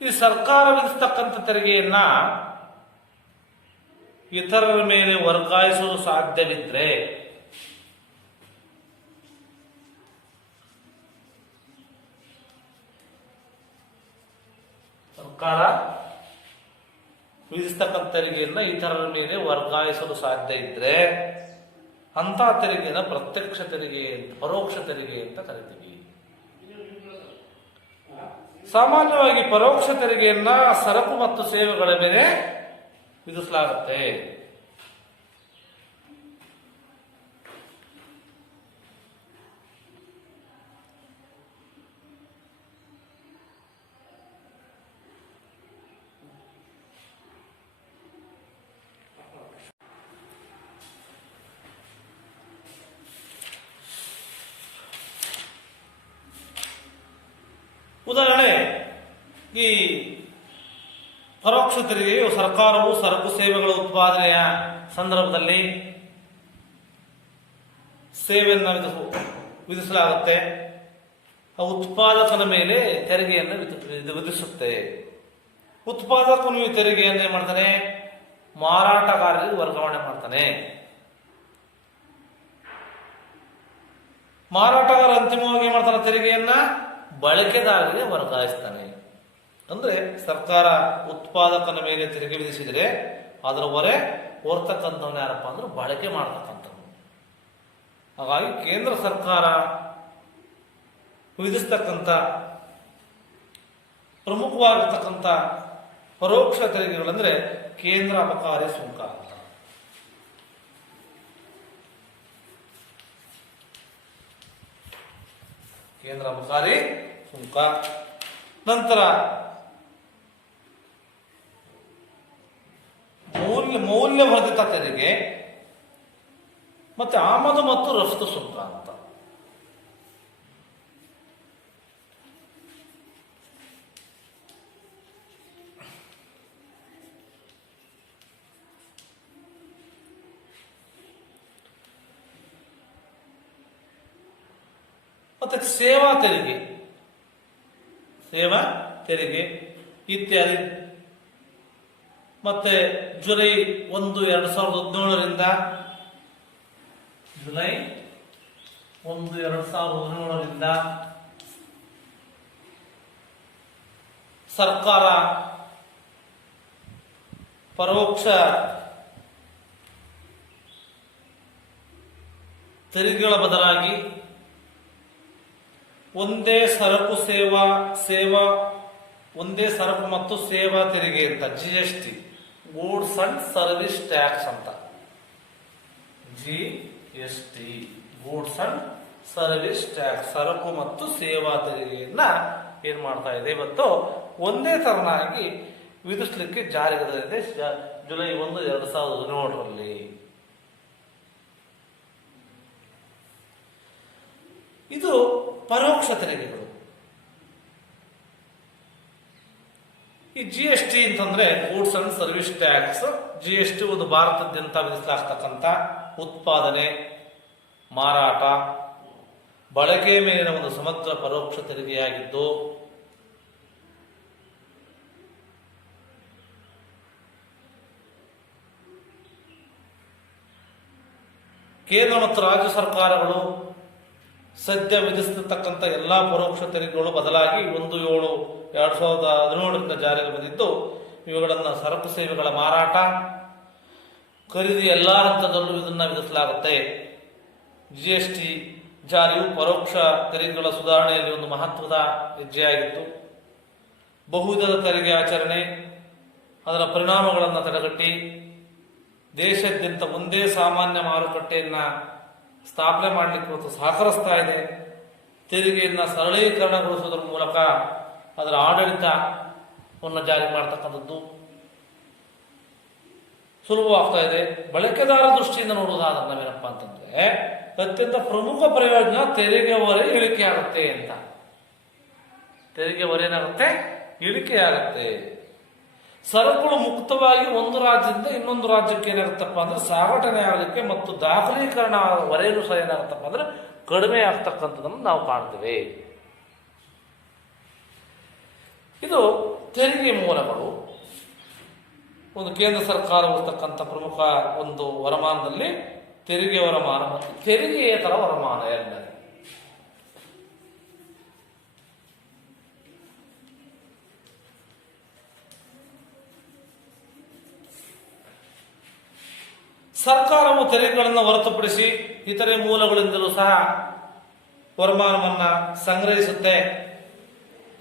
ಈ ಸರ್ಕಾರ ವಿಧಿಸ್ತಕ್ಕಂಥ ತೆರಿಗೆಯನ್ನ ಇತರರ ಮೇಲೆ ವರ್ಗಾಯಿಸಲು ಸಾಧ್ಯವಿದ್ರೆ ಸರ್ಕಾರ ವಿಧಿಸ್ತಕ್ಕಂಥ ತೆರಿಗೆಯನ್ನ ಇತರರ ಮೇಲೆ ವರ್ಗಾಯಿಸಲು ಸಾಧ್ಯ ಇದ್ರೆ ಅಂತ ತೆರಿಗೆಯನ್ನು ಪ್ರತ್ಯಕ್ಷ ತೆರಿಗೆ, ಪರೋಕ್ಷ ತೆರಿಗೆ ಅಂತ ಕರಿತೀವಿ. ಸಾಮಾನ್ಯವಾಗಿ ಪರೋಕ್ಷ ತೆರಿಗೆಯನ್ನ ಸರಕು ಮತ್ತು ಸೇವೆಗಳ ಮೇಲೆ ವಿಧಿಸಲಾಗುತ್ತೆ. ಉದಾಹರಣೆ, ಈ ಪರೋಕ್ಷ ತೆರಿಗೆಯು ಸರ್ಕಾರವು ಸರಕು ಸೇವೆಗಳ ಉತ್ಪಾದನೆಯ ಸಂದರ್ಭದಲ್ಲಿ ಸೇವೆಯನ್ನು ವಿಧಿಸಲಾಗುತ್ತೆ. ಆ ಉತ್ಪಾದಕನ ಮೇಲೆ ತೆರಿಗೆಯನ್ನು ವಿಧಿಸುತ್ತೆ. ಉತ್ಪಾದಕನು ಈ ತೆರಿಗೆಯನ್ನು ಏನ್ ಮಾಡ್ತಾನೆ? ಮಾರಾಟಗಾರರಿಗೆ ವರ್ಗಾವಣೆ ಮಾಡ್ತಾನೆ. ಮಾರಾಟಗಾರ ಅಂತಿಮವಾಗಿ ಏನ್ ಮಾಡ್ತಾನೆ? ತೆರಿಗೆಯನ್ನ ಬಳಕೆದಾರರಿಗೆ ವರ್ಗಾಯಿಸ್ತಾನೆ. ಅಂದ್ರೆ ಸರ್ಕಾರ ಉತ್ಪಾದಕನ ಮೇಲೆ ತೆರಿಗೆ ವಿಧಿಸಿದರೆ ಅದರ ಹೊರೆ ಹೊರ್ತಕ್ಕಂಥವ್ನು ಯಾರಪ್ಪ ಅಂದ್ರೆ ಬಳಕೆ ಮಾಡ್ತಕ್ಕಂಥವ್ನು. ಹಾಗಾಗಿ ಕೇಂದ್ರ ಸರ್ಕಾರ ವಿಧಿಸ್ತಕ್ಕಂಥ ಪ್ರಮುಖವಾಗಿರ್ತಕ್ಕಂಥ ಪರೋಕ್ಷ ತೆರಿಗೆಗಳಂದ್ರೆ ಕೇಂದ್ರ ಅಬಕಾರಿ ಸುಂಕ ಅಂತ. ಕೇಂದ್ರ ಅಬಕಾರಿ ಸುಂಕ. ನಂತರ ಮೌಲ್ಯವರ್ಧಿತ ತೆರಿಗೆ ಮತ್ತೆ ಆಮದು ಮತ್ತು ರಫ್ತು ಸುಂಕ ಅಂತ. ಮತ್ತೆ ಸೇವಾ ತೆರಿಗೆ ಇತ್ಯಾದಿ. ಮತ್ತೆ ಜುಲೈ 1, 2017ರಿಂದ ಸರ್ಕಾರ ಪರೋಕ್ಷ ತೆರಿಗೆಗಳ ಬದಲಾಗಿ ಒಂದೇ ಸರಕು ಮತ್ತು ಸೇವಾ ತೆರಿಗೆ ಅಂತ GST, goods and service tax ಅಂತ. GST, goods and service tax, ಸರಕು ಮತ್ತು ಸೇವಾ ತೆರಿಗೆಯನ್ನ ಏನ್ ಮಾಡ್ತಾ ಇದೆ ಇವತ್ತು ಒಂದೇ ತರನಾಗಿ ವಿಧಿಸಲಿಕ್ಕೆ ಜಾರಿಗೆ ತಂದಿದೆ ಜುಲೈ 1, 2017ರಲ್ಲಿ. ಇದು ಪರೋಕ್ಷ ತೆರಿಗೆಗಳು. ಈ GST ಅಂತಂದ್ರೆ goods and service tax. GST ಒಂದು ಭಾರತದಾದ್ಯಂತ ವಿಧಿಸಲಾಗ್ತಕ್ಕಂಥ ಉತ್ಪಾದನೆ, ಮಾರಾಟ, ಬಳಕೆ ಮೇಲಿನ ಒಂದು ಸಮಗ್ರ ಪರೋಕ್ಷ ತೆರಿಗೆಯಾಗಿದ್ದು ಕೇಂದ್ರ ಮತ್ತು ರಾಜ್ಯ ಸರ್ಕಾರಗಳು ಸದ್ಯ ವಿಧಿಸತಕ್ಕಂಥ ಎಲ್ಲಾ ಪರೋಕ್ಷ ತೆರಿಗೆಗಳು ಬದಲಾಗಿ 1/7/2017 ಜಾರಿಗೆ ಬಂದಿದ್ದು, ಇವುಗಳನ್ನು ಸರಕು ಸೇವೆಗಳ ಮಾರಾಟ, ಖರೀದಿ ಎಲ್ಲಾ ಹಂತದಲ್ಲೂ ಇದನ್ನು ವಿಧಿಸಲಾಗುತ್ತೆ. GST ಜಾರಿಯು ಪರೋಕ್ಷ ತೆರಿಗೆಗಳ ಸುಧಾರಣೆಯಲ್ಲಿ ಒಂದು ಮಹತ್ವದ ಹೆಜ್ಜೆಯಾಗಿತ್ತು. ಬಹುವಿಧದ ತೆರಿಗೆ ಆಚರಣೆ, ಅದರ ಪರಿಣಾಮಗಳನ್ನು ತಡೆಗಟ್ಟಿ ದೇಶಾದ್ಯಂತ ಒಂದೇ ಸಾಮಾನ್ಯ ಮಾರುಕಟ್ಟೆಯನ್ನ ಸ್ಥಾಪನೆ ಮಾಡಲಿಕ್ಕೆ ಇವತ್ತು ಸಹಕರಿಸ್ತಾ ಇದೆ. ತೆರಿಗೆಯನ್ನು ಸರಳೀಕರಣಗೊಳಿಸುವುದರ ಮೂಲಕ ಅದರ ಆಡಳಿತವನ್ನು ಜಾರಿ ಮಾಡತಕ್ಕಂಥದ್ದು ಸುಲಭವಾಗ್ತಾ ಇದೆ. ಬಳಕೆದಾರ ದೃಷ್ಟಿಯಿಂದ ನೋಡುವುದಾದ್ರೆ ನಾವೇನಪ್ಪ ಅಂತಂದ್ರೆ ಅತ್ಯಂತ ಪ್ರಮುಖ ಪ್ರಯೋಜನ ತೆರಿಗೆ ಹೊರೆ ಇಳಿಕೆ ಆಗುತ್ತೆ ಅಂತ. ತೆರಿಗೆ ಹೊರೆ ಏನಾಗುತ್ತೆ? ಇಳಿಕೆ ಆಗುತ್ತೆ. ಸರಕುಗಳು ಮುಕ್ತವಾಗಿ ಒಂದು ರಾಜ್ಯದಿಂದ ಇನ್ನೊಂದು ರಾಜ್ಯಕ್ಕೆ ಏನಾಗುತ್ತಪ್ಪ ಅಂದ್ರೆ ಸಾಗಣೆ ಆಗಲಿಕ್ಕೆ ಮತ್ತು ದಾಖಲೀಕರಣ ಹೊರೆಯೂ ಸಹ ಏನಾಗುತ್ತಪ್ಪ ಅಂದ್ರೆ ಕಡಿಮೆ ಆಗ್ತಕ್ಕಂಥದ್ದನ್ನು ನಾವು ಕಾಣ್ತೇವೆ. ಇದು ತೆರಿಗೆ ಮೂಲಗಳು. ಒಂದು ಕೇಂದ್ರ ಸರ್ಕಾರ ಹೊರತಕ್ಕಂಥ ಪ್ರಮುಖ ಒಂದು ವರಮಾನದಲ್ಲಿ ತೆರಿಗೆ ವರಮಾನ ಮತ್ತು ತೆರಿಗೆಯೇತರ ವರಮಾನ ಎರಡನೇ. ಸರ್ಕಾರವು ತೆರಿಗೆಗಳನ್ನು ಹೊರತುಪಡಿಸಿ ಇತರೆ ಮೂಲಗಳಿಂದಲೂ ಸಹ ವರಮಾನವನ್ನ ಸಂಗ್ರಹಿಸುತ್ತೆ.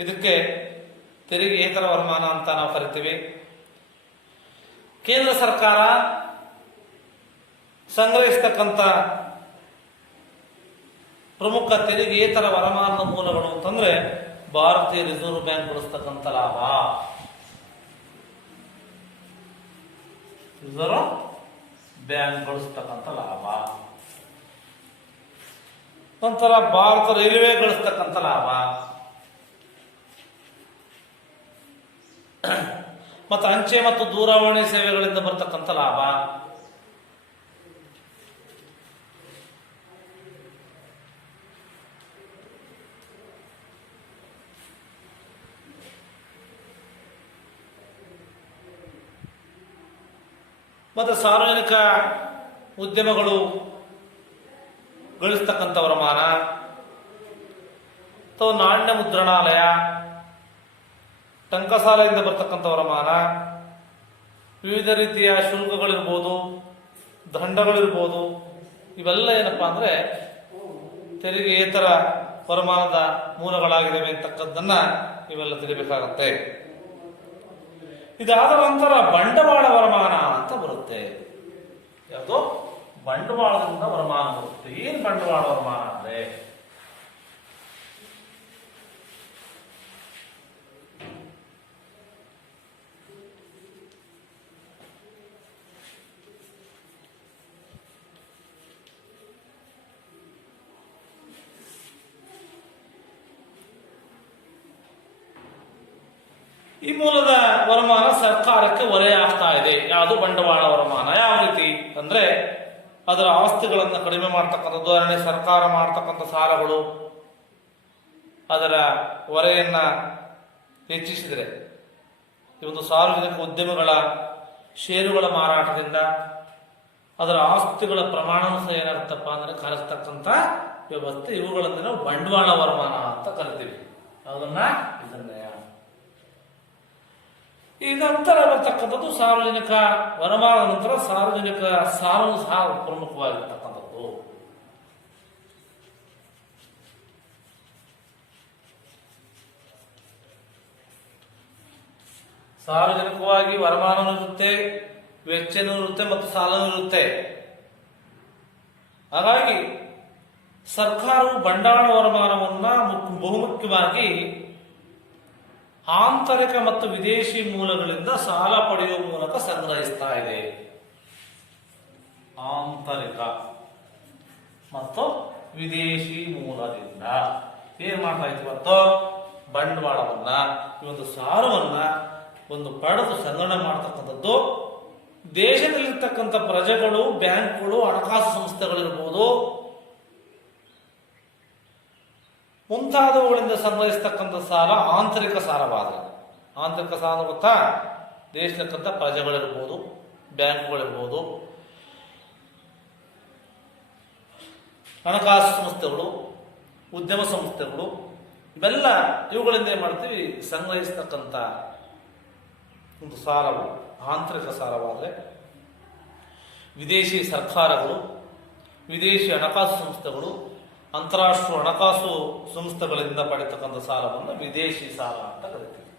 ಇದಕ್ಕೆ ತೆರಿಗೆಯೇತರ ವರಮಾನ ಅಂತ ನಾವು ಕರಿತೀವಿ. ಕೇಂದ್ರ ಸರ್ಕಾರ ಸಂಗ್ರಹಿಸತಕ್ಕಂಥ ಪ್ರಮುಖ ತೆರಿಗೆಯೇತರ ವರಮಾನದ ಮೂಲಗಳು ಅಂತಂದ್ರೆ ಭಾರತೀಯ ರಿಸರ್ವ್ ಬ್ಯಾಂಕ್ ಗಳಿಸ್ತಕ್ಕಂಥ ಲಾಭ, ರಿಸರ್ವ್ ಬ್ಯಾಂಕ್ ಗಳಿಸ್ತಕ್ಕಂಥ ಲಾಭ, ನಂತರ ಭಾರತ ರೈಲ್ವೆ ಗಳಿಸ್ತಕ್ಕಂಥ ಲಾಭ, ಮತ್ತು ಅಂಚೆ ಮತ್ತು ದೂರವಾಣಿ ಸೇವೆಗಳಿಂದ ಬರ್ತಕ್ಕಂಥ ಲಾಭ, ಮತ್ತು ಸಾರ್ವಜನಿಕ ಉದ್ಯಮಗಳು ಗಳಿಸ್ತಕ್ಕಂಥ ವರಮಾನ, ಅಥವಾ ನಾಣ್ಯ ಮುದ್ರಣಾಲಯ, ಟಂಕಸಾಲೆಯಿಂದ ಬರ್ತಕ್ಕಂಥ ವರಮಾನ, ವಿವಿಧ ರೀತಿಯ ಶುಲ್ಕಗಳಿರ್ಬೋದು, ದಂಡಗಳಿರ್ಬೋದು, ಇವೆಲ್ಲ ಏನಪ್ಪಾ ಅಂದ್ರೆ ತೆರಿಗೆಯೇತರ ವರಮಾನದ ಮೂಲಗಳಾಗಿದ್ದಾವೆ ಅಂತಕ್ಕದ್ದನ್ನ ಇವೆಲ್ಲ ತಿಳಿಬೇಕಾಗತ್ತೆ. ಇದಾದ ನಂತರ ಬಂಡವಾಳ ವರಮಾನ ಅಂತ ಬರುತ್ತೆ. ಯಾವುದು? ಬಂಡವಾಳದಿಂದ ವರಮಾನ ಬರುತ್ತೆ. ಏನ್ ಬಂಡವಾಳ ವರಮಾನ ಅಂದ್ರೆ ಈ ಮೂಲದ ವರಮಾನ ಸರ್ಕಾರಕ್ಕೆ ಹೊರೆ ಆಗ್ತಾ ಇದೆ. ಯಾವುದು? ಬಂಡವಾಳ ವರಮಾನ. ಯಾವ ರೀತಿ ಅಂದ್ರೆ ಅದರ ಆಸ್ತಿಗಳನ್ನು ಕಡಿಮೆ ಮಾಡ್ತಕ್ಕಂಥದ್ದು. ಉದಾಹರಣೆ, ಸರ್ಕಾರ ಮಾಡ್ತಕ್ಕಂಥ ಸಾಲಗಳು ಅದರ ಹೊರೆಯನ್ನ ಹೆಚ್ಚಿಸಿದರೆ, ಈ ಒಂದು ಸಾರ್ವಜನಿಕ ಉದ್ಯಮಗಳ ಷೇರುಗಳ ಮಾರಾಟದಿಂದ ಅದರ ಆಸ್ತಿಗಳ ಪ್ರಮಾಣವೂ ಸಹ ಏನಾಗುತ್ತಪ್ಪ ಅಂದ್ರೆ ಕರೆಸ್ತಕ್ಕಂಥ ವ್ಯವಸ್ಥೆ. ಇವುಗಳನ್ನು ನಾವು ಬಂಡವಾಳ ವರಮಾನ ಅಂತ ಕರಿತೀವಿ. ಅದನ್ನ ಇದನ್ನೇ ಈ ನಂತರ ಬರ್ತಕ್ಕಂಥದ್ದು ಸಾರ್ವಜನಿಕ ವರಮಾನ. ನಂತರ ಸಾರ್ವಜನಿಕ ಸಾಲವು ಸಹ ಪ್ರಮುಖವಾಗಿರ್ತಕ್ಕಂಥದ್ದು. ಸಾರ್ವಜನಿಕವಾಗಿ ವರಮಾನವೂ ಇರುತ್ತೆ, ವೆಚ್ಚನೂ ಇರುತ್ತೆ ಮತ್ತು ಸಾಲನೂ ಇರುತ್ತೆ. ಹಾಗಾಗಿ ಸರ್ಕಾರವು ಬಂಡವಾಳ ವರಮಾನವನ್ನ ಬಹುಮುಖ್ಯವಾಗಿ ಆಂತರಿಕ ಮತ್ತು ವಿದೇಶಿ ಮೂಲಗಳಿಂದ ಸಾಲ ಪಡೆಯುವ ಮೂಲಕ ಸಂಗ್ರಹಿಸ್ತಾ ಇದೆ. ಆಂತರಿಕ ಮತ್ತು ವಿದೇಶಿ ಮೂಲದಿಂದ ಏನ್ ಮಾಡ್ತಾ ಇತ್ತು? ಬಂಡವಾಳವನ್ನ, ಈ ಒಂದು ಸಾಲವನ್ನ ಒಂದು ಪಡೆದು ಸಂಗ್ರಹಣೆ ಮಾಡತಕ್ಕಂಥದ್ದು ದೇಶದಲ್ಲಿರ್ತಕ್ಕಂಥ ಪ್ರಜೆಗಳು, ಬ್ಯಾಂಕ್ಗಳು, ಹಣಕಾಸು ಸಂಸ್ಥೆಗಳಿರ್ಬೋದು ಮುಂತಾದವುಗಳಿಂದ ಸಂಗ್ರಹಿಸ್ತಕ್ಕಂಥ ಸಾಲ ಆಂತರಿಕ ಸಾಲವಾದರೆ, ಆಂತರಿಕ ಸಾಲ ಗೊತ್ತಾ? ದೇಶದಕ್ಕಂಥ ಪ್ರಜೆಗಳಿರ್ಬೋದು, ಬ್ಯಾಂಕ್ಗಳಿರ್ಬೋದು, ಹಣಕಾಸು ಸಂಸ್ಥೆಗಳು, ಉದ್ಯಮ ಸಂಸ್ಥೆಗಳು, ಇವೆಲ್ಲ ಇವುಗಳಿಂದ ಏನು ಮಾಡ್ತೀವಿ? ಸಂಗ್ರಹಿಸ್ತಕ್ಕಂಥ ಒಂದು ಸಾಲವು ಆಂತರಿಕ ಸಾಲವಾದರೆ, ವಿದೇಶಿ ಸರ್ಕಾರಗಳು, ವಿದೇಶಿ ಹಣಕಾಸು ಸಂಸ್ಥೆಗಳು, ಅಂತಾರಾಷ್ಟ್ರೀಯ ಹಣಕಾಸು ಸಂಸ್ಥೆಗಳಿಂದ ಪಡೆತಕ್ಕಂಥ ಸಾಲವನ್ನು ವಿದೇಶಿ ಸಾಲ ಅಂತ ಕರಿತೀವಿ.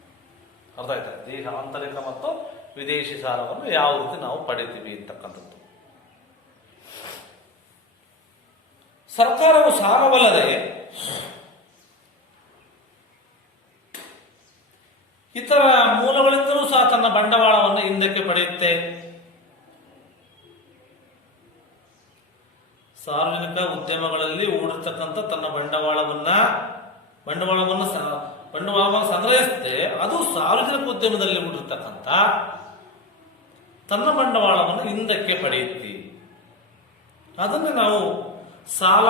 ಅರ್ಥ ಆಯ್ತಾ? ದೇಶ ಆಂತರಿಕ ಮತ್ತು ವಿದೇಶಿ ಸಾಲವನ್ನು ಯಾವ ರೀತಿ ನಾವು ಪಡಿತೀವಿ ಅಂತಕ್ಕಂಥದ್ದು. ಸರ್ಕಾರವು ಸಾಲವಲ್ಲದೆ ಇತರ ಮೂಲಗಳಿಂದಲೂ ಸಹ ತನ್ನ ಬಂಡವಾಳವನ್ನು ಹಿಂದಕ್ಕೆ ಪಡೆಯುತ್ತೆ. ಸಾರ್ವಜನಿಕ ಉದ್ಯಮಗಳಲ್ಲಿ ಹೂಡಿರ್ತಕ್ಕಂಥ ತನ್ನ ಬಂಡವಾಳವನ್ನು ಸಂಗ್ರಹಿಸುತ್ತೆ. ಅದು ಸಾರ್ವಜನಿಕ ಉದ್ಯಮದಲ್ಲಿ ಹೂಡಿರ್ತಕ್ಕಂಥ ತನ್ನ ಬಂಡವಾಳವನ್ನು ಹಿಂದಕ್ಕೆ ಪಡೆಯುತ್ತೆ. ಅದನ್ನು ನಾವು ಸಾಲ,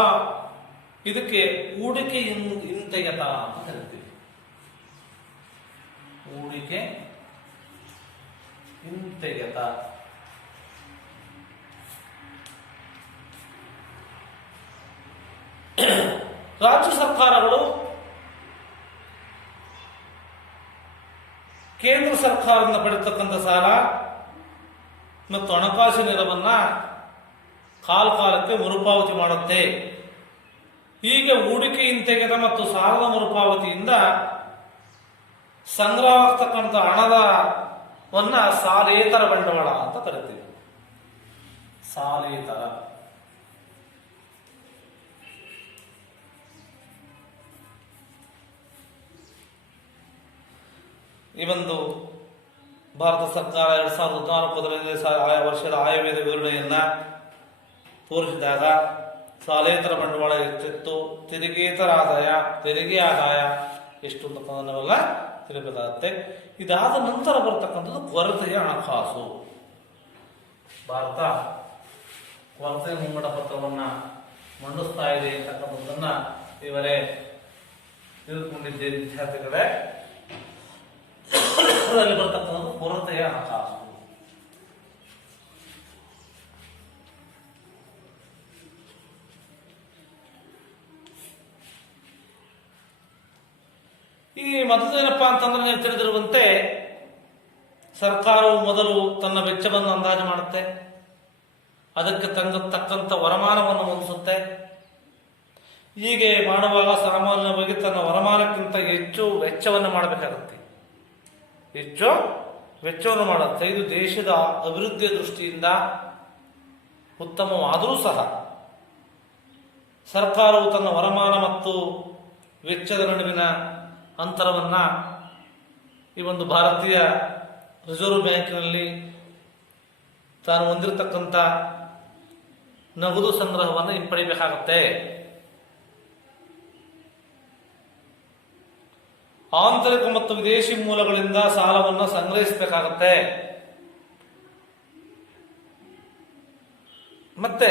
ಇದಕ್ಕೆ ಹೂಡಿಕೆ ಹಿಂತೆಗೆತ ಅಂತ ಕರಿತೀವಿ. ಹೂಡಿಕೆ ಹಿಂತೆಗೆತ. ರಾಜ್ಯ ಸರ್ಕಾರಗಳು ಕೇಂದ್ರ ಸರ್ಕಾರದಿಂದ ಪಡೆಯತಕ್ಕಂಥ ಸಾಲ ಮತ್ತು ಹಣಕಾಸು ನೆರವನ್ನ ಕಾಲಕ್ಕೆ ಮರುಪಾವತಿ ಮಾಡುತ್ತೆ. ಹೀಗೆ ಹೂಡಿಕೆ ಹಿಂತೆಗೆತ ಮತ್ತು ಸಾಲದ ಮರುಪಾವತಿಯಿಂದ ಸಂಗ್ರಹವಾಗ್ತಕ್ಕಂಥ ಹಣವನ್ನ ಸಾಲೇತರ ಬಂಡವಾಳ ಅಂತ ಕರಿತೀವಿ. ಸಾಲೇತರ. ಈ ಒಂದು ಭಾರತ ಸರ್ಕಾರ 2014 ಆಯಾ ವರ್ಷದ ಆಯವ್ಯಯದ ವಿವರಣೆಯನ್ನ ತೋರಿಸಿದಾಗ ಸಾಲೇತರ ಬಂಡವಾಳ ಎಷ್ಟಿತ್ತು, ತೆರಿಗೆ ಆದಾಯ ಎಷ್ಟು ಅಂತಕ್ಕಂಥವನ್ನೆಲ್ಲ ತಿಳಿಬೇಕಾಗತ್ತೆ. ಇದಾದ ನಂತರ ಬರ್ತಕ್ಕಂಥದ್ದು ಕೊರತೆಯ ಹಣಕಾಸು. ಭಾರತ ಕೊರತೆಯ ಮುಂಗಡ ಪತ್ರವನ್ನ ಮಂಡಿಸ್ತಾ ಇದೆ ಅಂತಕ್ಕಂಥದ್ದನ್ನ ಇವರೇ ತಿಳಿದುಕೊಂಡಿದ್ದೇವೆ ವಿದ್ಯಾರ್ಥಿಗಳೇ. ಅದರಲ್ಲಿ ಬರ್ತಕ್ಕಂಥದ್ದು ಕೊರತೆಯ ಹಣಕಾಸು. ಈ ಮೊದಲೇನಪ್ಪಾ ಅಂತಂದ್ರೆ ನೀವು ತಿಳಿದಿರುವಂತೆ ಸರ್ಕಾರವು ಮೊದಲು ತನ್ನ ವೆಚ್ಚವನ್ನು ಅಂದಾಜು ಮಾಡುತ್ತೆ, ಅದಕ್ಕೆ ತಕ್ಕಂಥ ವರಮಾನವನ್ನು ಹೊಂದಿಸುತ್ತೆ. ಹೀಗೆ ಮಾಡುವಾಗ ಸಾಮಾನ್ಯವಾಗಿ ತನ್ನ ವರಮಾನಕ್ಕಿಂತ ಹೆಚ್ಚು ವೆಚ್ಚವನ್ನು ಮಾಡಬೇಕಾಗುತ್ತೆ, ಹೆಚ್ಚು ವೆಚ್ಚವನ್ನು ಮಾಡುತ್ತೆ. ಇದು ದೇಶದ ಅಭಿವೃದ್ಧಿಯ ದೃಷ್ಟಿಯಿಂದ ಉತ್ತಮವಾದರೂ ಸಹ ಸರ್ಕಾರವು ತನ್ನ ವರಮಾನ ಮತ್ತು ವೆಚ್ಚದ ನಡುವಿನ ಅಂತರವನ್ನ ಈ ಒಂದು ಭಾರತೀಯ ರಿಸರ್ವ್ ಬ್ಯಾಂಕಿನಲ್ಲಿ ತಾನು ಹೊಂದಿರತಕ್ಕಂಥ ನಗದು ಸಂಗ್ರಹವನ್ನು ಹಿಂಪಡಿಬೇಕಾಗತ್ತೆ. ಆಂತರಿಕ ಮತ್ತು ವಿದೇಶಿ ಮೂಲಗಳಿಂದ ಸಾಲವನ್ನು ಸಂಗ್ರಹಿಸಬೇಕಾಗತ್ತೆ. ಮತ್ತೆ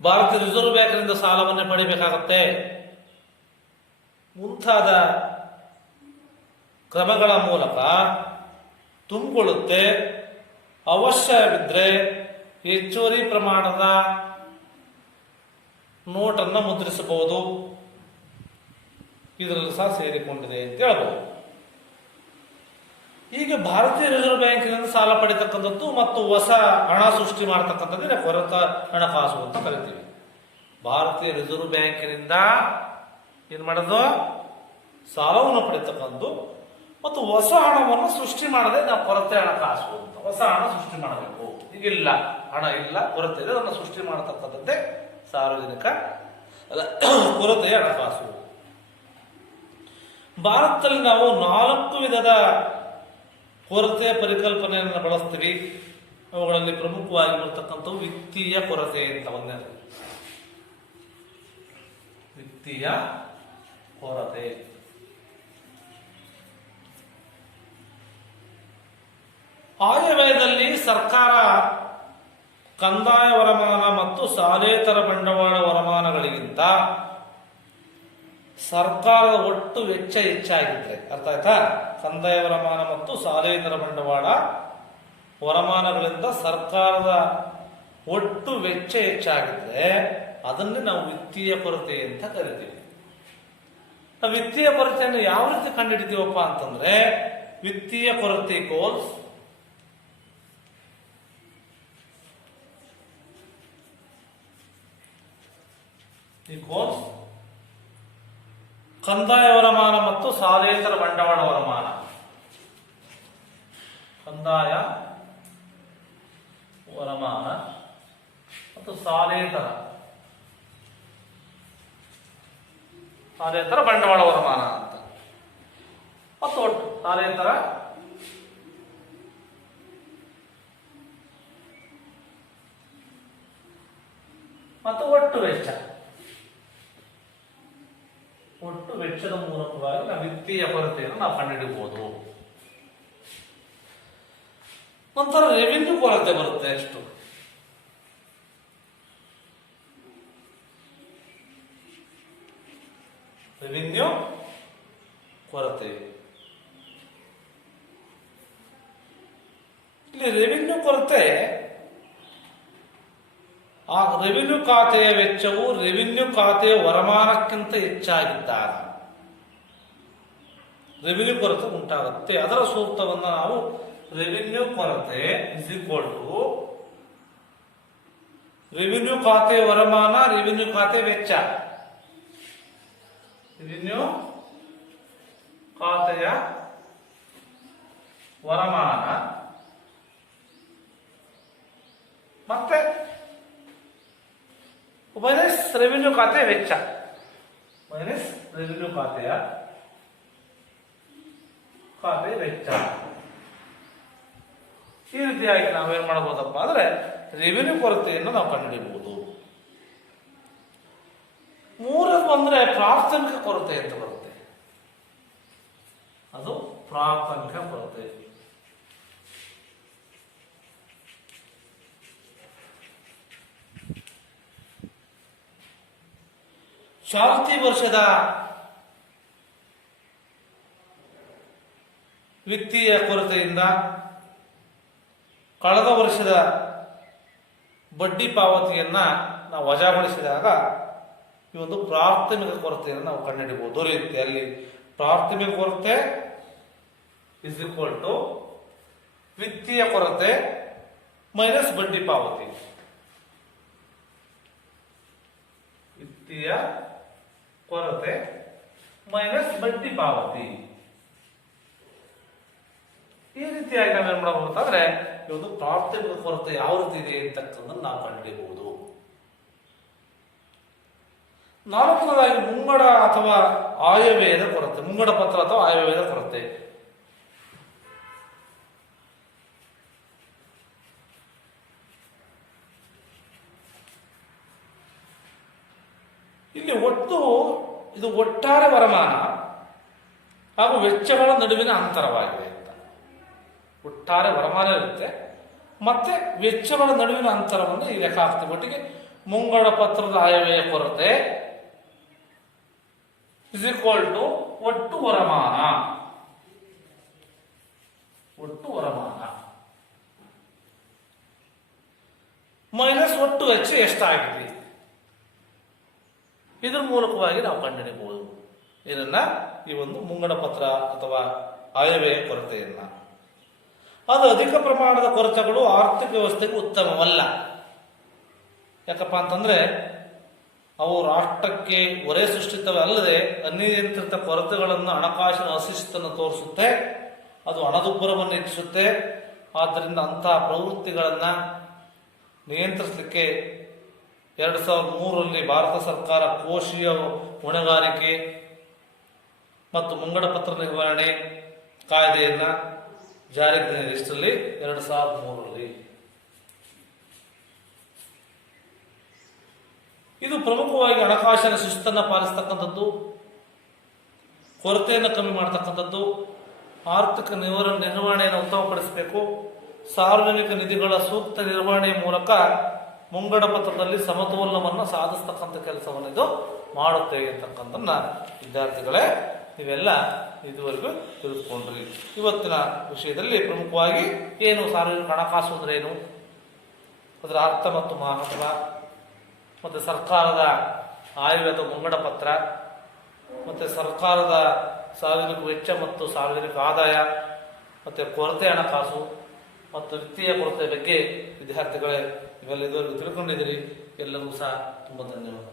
ಭಾರತೀಯ ರಿಸರ್ವ್ ಬ್ಯಾಂಕಿನಿಂದ ಸಾಲವನ್ನು ಪಡೆಯಬೇಕಾಗತ್ತೆ. ಮುಂತಾದ ಕ್ರಮಗಳ ಮೂಲಕ ತುಂಬಿಕೊಳ್ಳುತ್ತೆ. ಅವಶ್ಯವಿದ್ರೆ ಹೆಚ್ಚುವರಿ ಪ್ರಮಾಣದ ನೋಟನ್ನು ಮುದ್ರಿಸಬಹುದು. ಇದರಲ್ಲಿ ಸಹ ಸೇರಿಕೊಂಡಿದೆ ಅಂತ ಹೇಳ್ಬೋದು. ಹೀಗೆ ಭಾರತೀಯ ರಿಸರ್ವ್ ಬ್ಯಾಂಕಿನಿಂದ ಸಾಲ ಪಡೆಯತಕ್ಕಂಥದ್ದು ಮತ್ತು ಹೊಸ ಹಣ ಸೃಷ್ಟಿ ಮಾಡತಕ್ಕಂಥದ್ದು ಕೊರತೆ ಹಣಕಾಸು ಅಂತ ಕರಿತೀವಿ. ಭಾರತೀಯ ರಿಸರ್ವ್ ಬ್ಯಾಂಕಿನಿಂದ ಏನ್ ಮಾಡೋದು? ಸಾಲವನ್ನು ಪಡೆಯತಕ್ಕಂಥದ್ದು ಮತ್ತು ಹೊಸ ಹಣವನ್ನು ಸೃಷ್ಟಿ ಮಾಡದೆ ನಾವು ಕೊರತೆ ಹಣಕಾಸು ಅಂತ. ಹೊಸ ಹಣ ಸೃಷ್ಟಿ ಮಾಡಬೇಕು. ಈಗಿಲ್ಲ, ಹಣ ಇಲ್ಲ, ಕೊರತೆ ಇದೆ, ಅದನ್ನು ಸೃಷ್ಟಿ ಮಾಡತಕ್ಕಂಥದ್ದೇ ಸಾರ್ವಜನಿಕ ಕೊರತೆಯ ಹಣಕಾಸು. ಭಾರತದಲ್ಲಿ ನಾವು 4 ವಿಧದ ಕೊರತೆಯ ಪರಿಕಲ್ಪನೆಯನ್ನು ಬಳಸ್ತೀವಿ. ಅವುಗಳಲ್ಲಿ ಪ್ರಮುಖವಾಗಿ ಬರ್ತಕ್ಕಂಥವು ವಿತ್ತೀಯ ಕೊರತೆ ಅಂತ ಒಂದೇದು. ವಿತ್ತೀಯ ಕೊರತೆ. ಆಯವ್ಯಯದಲ್ಲಿ ಸರ್ಕಾರ ಕಂದಾಯ ವರಮಾನ ಮತ್ತು ಸಾಲೇತರ ಬಂಡವಾಳ ವರಮಾನಗಳಿಗಿಂತ ಸರ್ಕಾರದ ಒಟ್ಟು ವೆಚ್ಚ ಹೆಚ್ಚಾಗಿದ್ರೆ, ಅರ್ಥ ಆಯ್ತಾ? ಕಂದಾಯ ವರಮಾನ ಮತ್ತು ಸಾಲೇತರ ಬಂಡವಾಳ ವರಮಾನಗಳಿಂದ ಸರ್ಕಾರದ ಒಟ್ಟು ವೆಚ್ಚ ಹೆಚ್ಚಾಗಿದ್ರೆ ಅದನ್ನೇ ನಾವು ವಿತ್ತೀಯ ಕೊರತೆ ಅಂತ ಕರಿತೀವಿ. ನಾವು ವಿತ್ತೀಯ ಕೊರತೆಯನ್ನು ಯಾವ ರೀತಿ ಕಂಡುಹಿಡಿತೀವಪ್ಪ ಅಂತಂದ್ರೆ, ವಿತ್ತೀಯ ಕೊರತೆ ಈಕ್ವಲ್ಸ್ ಕಂದಾಯ ವರಮಾನ ಮತ್ತು ಸಾಲೇತರ ಬಂಡವಾಳ ವರಮಾನ. ಕಂದಾಯ ವರಮಾನ ಮತ್ತು ಸಾಲೇತರ ಬಂಡವಾಳ ವರಮಾನ ಅಂತ. ಮತ್ತು ಒಟ್ಟು ಸಾಲೇತರ ಮತ್ತು ಒಟ್ಟು ವೆಚ್ಚ. ಒಟ್ಟು ವೆಚ್ಚದ ಮೂಲಕವಾಗಿ ನಾವು ವಿತ್ತೀಯ ಕೊರತೆಯನ್ನು ನಾವು ಕಂಡುಹಿಡಿಯಬಹುದು. ನಂತರ ರೆವಿನ್ಯೂ ಕೊರತೆ ಬರುತ್ತೆ. ಎಷ್ಟು? ರೆವಿನ್ಯೂ ಕೊರತೆ. ಇಲ್ಲಿ ರೆವಿನ್ಯೂ ಕೊರತೆ, ಆ ರೆವಿನ್ಯೂ ಖಾತೆಯ ವೆಚ್ಚವು ರೆವಿನ್ಯೂ ಖಾತೆಯ ವರಮಾನಕ್ಕಿಂತ ಹೆಚ್ಚಾಗಿದ್ದಾಗ ರೆವಿನ್ಯೂ ಕೊರತೆ ಉಂಟಾಗುತ್ತೆ. ಅದರ ಸೂತ್ರವನ್ನು ನಾವು ರೆವಿನ್ಯೂ ಕೊರತೆ ಇಸ್ ಈಕ್ವಲ್ ಟು ರೆವಿನ್ಯೂ ಖಾತೆ ವರಮಾನ ರೆವಿನ್ಯೂ ಖಾತೆ ವೆಚ್ಚ. ರೆವಿನ್ಯೂ ಖಾತೆಯ ವರಮಾನ ಮತ್ತೆ ಮೈನಸ್ ರೆವಿನ್ಯೂ ಖಾತೆ ವೆಚ್ಚ, ಮೈನಸ್ ರೆವಿನ್ಯೂ ಖಾತೆ ವೆಚ್ಚ. ಈ ರೀತಿಯಾಗಿ ನಾವೇನ್ ಮಾಡಬಹುದಪ್ಪ ಅಂದ್ರೆ ರೆವಿನ್ಯೂ ಕೊರತೆಯನ್ನು ನಾವು ಕಂಡುಹಿಡಿಯಬಹುದು. ಮೂರದು ಅಂದ್ರೆ ಪ್ರಾಥಮಿಕ ಕೊರತೆ ಅಂತ ಬರುತ್ತೆ. ಅದು ಪ್ರಾಥಮಿಕ ಕೊರತೆ. ಚಾಲ್ತಿ ವರ್ಷದ ವಿತ್ತೀಯ ಕೊರತೆಯಿಂದ ಕಳೆದ ವರ್ಷದ ಬಡ್ಡಿ ಪಾವತಿಯನ್ನ ನಾವು ವಜಾಗೊಳಿಸಿದಾಗ ಈ ಒಂದು ಪ್ರಾಥಮಿಕ ಕೊರತೆಯನ್ನು ನಾವು ಕಂಡುಹಿಡಿಯಬಹುದು. ದೊರೆಯುತ್ತೆ. ಅಲ್ಲಿ ಪ್ರಾಥಮಿಕ ಕೊರತೆ ಇಸ್ ಈಕ್ವಲ್ ಟು ವಿತ್ತೀಯ ಕೊರತೆ ಮೈನಸ್ ಬಡ್ಡಿ ಪಾವತಿ. ವಿತ್ತೀಯ ಕೊರತೆ ಮೈನಸ್ ಬಡ್ಡಿ ಪಾವತಿ. ಈ ರೀತಿಯಾಗಿ ನಾವೇನ್ ಮಾಡಬಹುದು ಅಂದ್ರೆ ಈ ಒಂದು ಪ್ರಾಥಮಿಕ ಕೊರತೆ ಯಾವ ರೀತಿ ಇದೆ ಅಂತಕ್ಕಂಥದ್ದನ್ನು ನಾವು ಕಂಡುಹಿಡಿಯಬಹುದು. ನಾಲ್ಕನೇದಾಗಿ ಮುಂಗಡ ಅಥವಾ ಆಯವ್ಯಯದ ಕೊರತೆ, ಮುಂಗಡ ಪತ್ರ ಅಥವಾ ಆಯವ್ಯಯದ ಕೊರತೆ. ಇಲ್ಲಿ ಇದು ಒಟ್ಟಾರೆ ವರಮಾನ ಹಾಗೂ ವೆಚ್ಚಗಳ ನಡುವಿನ ಅಂತರವಾಗಿದೆ ಅಂತ. ಒಟ್ಟಾರೆ ವರಮಾನ ಇರುತ್ತೆ, ಮತ್ತೆ ವೆಚ್ಚಗಳ ನಡುವಿನ ಅಂತರವನ್ನು ಈ ಲೆಕ್ಕ ಹಾಕ್ತೀವಿ. ಒಟ್ಟಿಗೆ ಮುಂಗಡ ಪತ್ರದ ಆಯವ್ಯಯ ಕೊರತೆ ಇಸ್ ಈಕ್ವಲ್ ಟು ಒಟ್ಟು ವರಮಾನ ಮೈನಸ್ ಒಟ್ಟು ವೆಚ್ಚ ಎಷ್ಟಾಗಿದೆ, ಇದ್ರ ಮೂಲಕವಾಗಿ ನಾವು ಕಂಡುಹಿಡಿಯಬಹುದು ಇದನ್ನ, ಈ ಒಂದು ಮುಂಗಡ ಪತ್ರ ಅಥವಾ ಆಯವ್ಯಯ ಕೊರತೆಯನ್ನ. ಅದು ಅಧಿಕ ಪ್ರಮಾಣದ ಕೊರತೆಗಳು ಆರ್ಥಿಕ ವ್ಯವಸ್ಥೆಗೆ ಉತ್ತಮವಲ್ಲ. ಯಾಕಪ್ಪ ಅಂತಂದ್ರೆ ಅವು ರಾಷ್ಟ್ರಕ್ಕೆ ಹೊರೆ ಸೃಷ್ಟಿತವೇ ಅಲ್ಲದೆ ಅನಿಯಂತ್ರಿತ ಕೊರತೆಗಳನ್ನು, ಹಣಕಾಸಿನ ಅಶಿಸ್ತನ್ನು ತೋರಿಸುತ್ತೆ. ಅದು ಹಣದುಬ್ಬರವನ್ನು ಹೆಚ್ಚಿಸುತ್ತೆ. ಆದ್ದರಿಂದ ಅಂತಹ ಪ್ರವೃತ್ತಿಗಳನ್ನ ನಿಯಂತ್ರಿಸಲಿಕ್ಕೆ 2003ರಲ್ಲಿ ಭಾರತ ಸರ್ಕಾರ ಕೋಶೀಯ ಹೊಣೆಗಾರಿಕೆ ಮತ್ತು ಮುಂಗಡ ಪತ್ರ ನಿರ್ವಹಣೆ ಕಾಯ್ದೆಯನ್ನ ಜಾರಿಗೆ ತಂದಿದೆ. ಇಷ್ಟರಲ್ಲಿ 2003ರಲ್ಲಿ. ಇದು ಪ್ರಮುಖವಾಗಿ ಹಣಕಾಸಿನ ಶಿಸ್ತನ್ನು ಪಾಲಿಸತಕ್ಕಂಥದ್ದು, ಕೊರತೆಯನ್ನು ಕಮ್ಮಿ ಮಾಡತಕ್ಕಂಥದ್ದು, ಆರ್ಥಿಕ ನಿರ್ವಹಣೆಯನ್ನು ಉತ್ತಮಪಡಿಸಬೇಕು, ಸಾರ್ವಜನಿಕ ನಿಧಿಗಳ ಸೂಕ್ತ ನಿರ್ವಹಣೆ ಮೂಲಕ ಮುಂಗಡ ಪತ್ರದಲ್ಲಿ ಸಮತೋಲನವನ್ನು ಸಾಧಿಸ್ತಕ್ಕಂಥ ಕೆಲಸವನ್ನು ಇದು ಮಾಡುತ್ತೆ ಅಂತಕ್ಕಂಥನ್ನ ವಿದ್ಯಾರ್ಥಿಗಳೇ ನೀವೆಲ್ಲ ಇದುವರೆಗೂ ತಿಳಿದುಕೊಂಡ್ರಿ. ಇವತ್ತಿನ ವಿಷಯದಲ್ಲಿ ಪ್ರಮುಖವಾಗಿ ಏನು ಸಾರ್ವಜನಿಕ ಹಣಕಾಸು ಅಂದ್ರೆ ಏನು, ಅದರ ಅರ್ಥ ಮತ್ತು ಮಹತ್ವ, ಮತ್ತು ಸರ್ಕಾರದ ಆಯವ್ಯದ ಮುಂಗಡ ಪತ್ರ, ಮತ್ತು ಸರ್ಕಾರದ ಸಾರ್ವಜನಿಕ ವೆಚ್ಚ ಮತ್ತು ಸಾರ್ವಜನಿಕ ಆದಾಯ, ಮತ್ತು ಕೊರತೆ ಹಣಕಾಸು ಮತ್ತು ವಿತ್ತೀಯ ಕೊರತೆ ಬಗ್ಗೆ ವಿದ್ಯಾರ್ಥಿಗಳೇ ಇವೆಲ್ಲ ಇದುವರೆಗೂ ತಿಳ್ಕೊಂಡಿದ್ದೀರಿ. ಎಲ್ಲರಿಗೂ ಸಹ ತುಂಬ ಧನ್ಯವಾದ.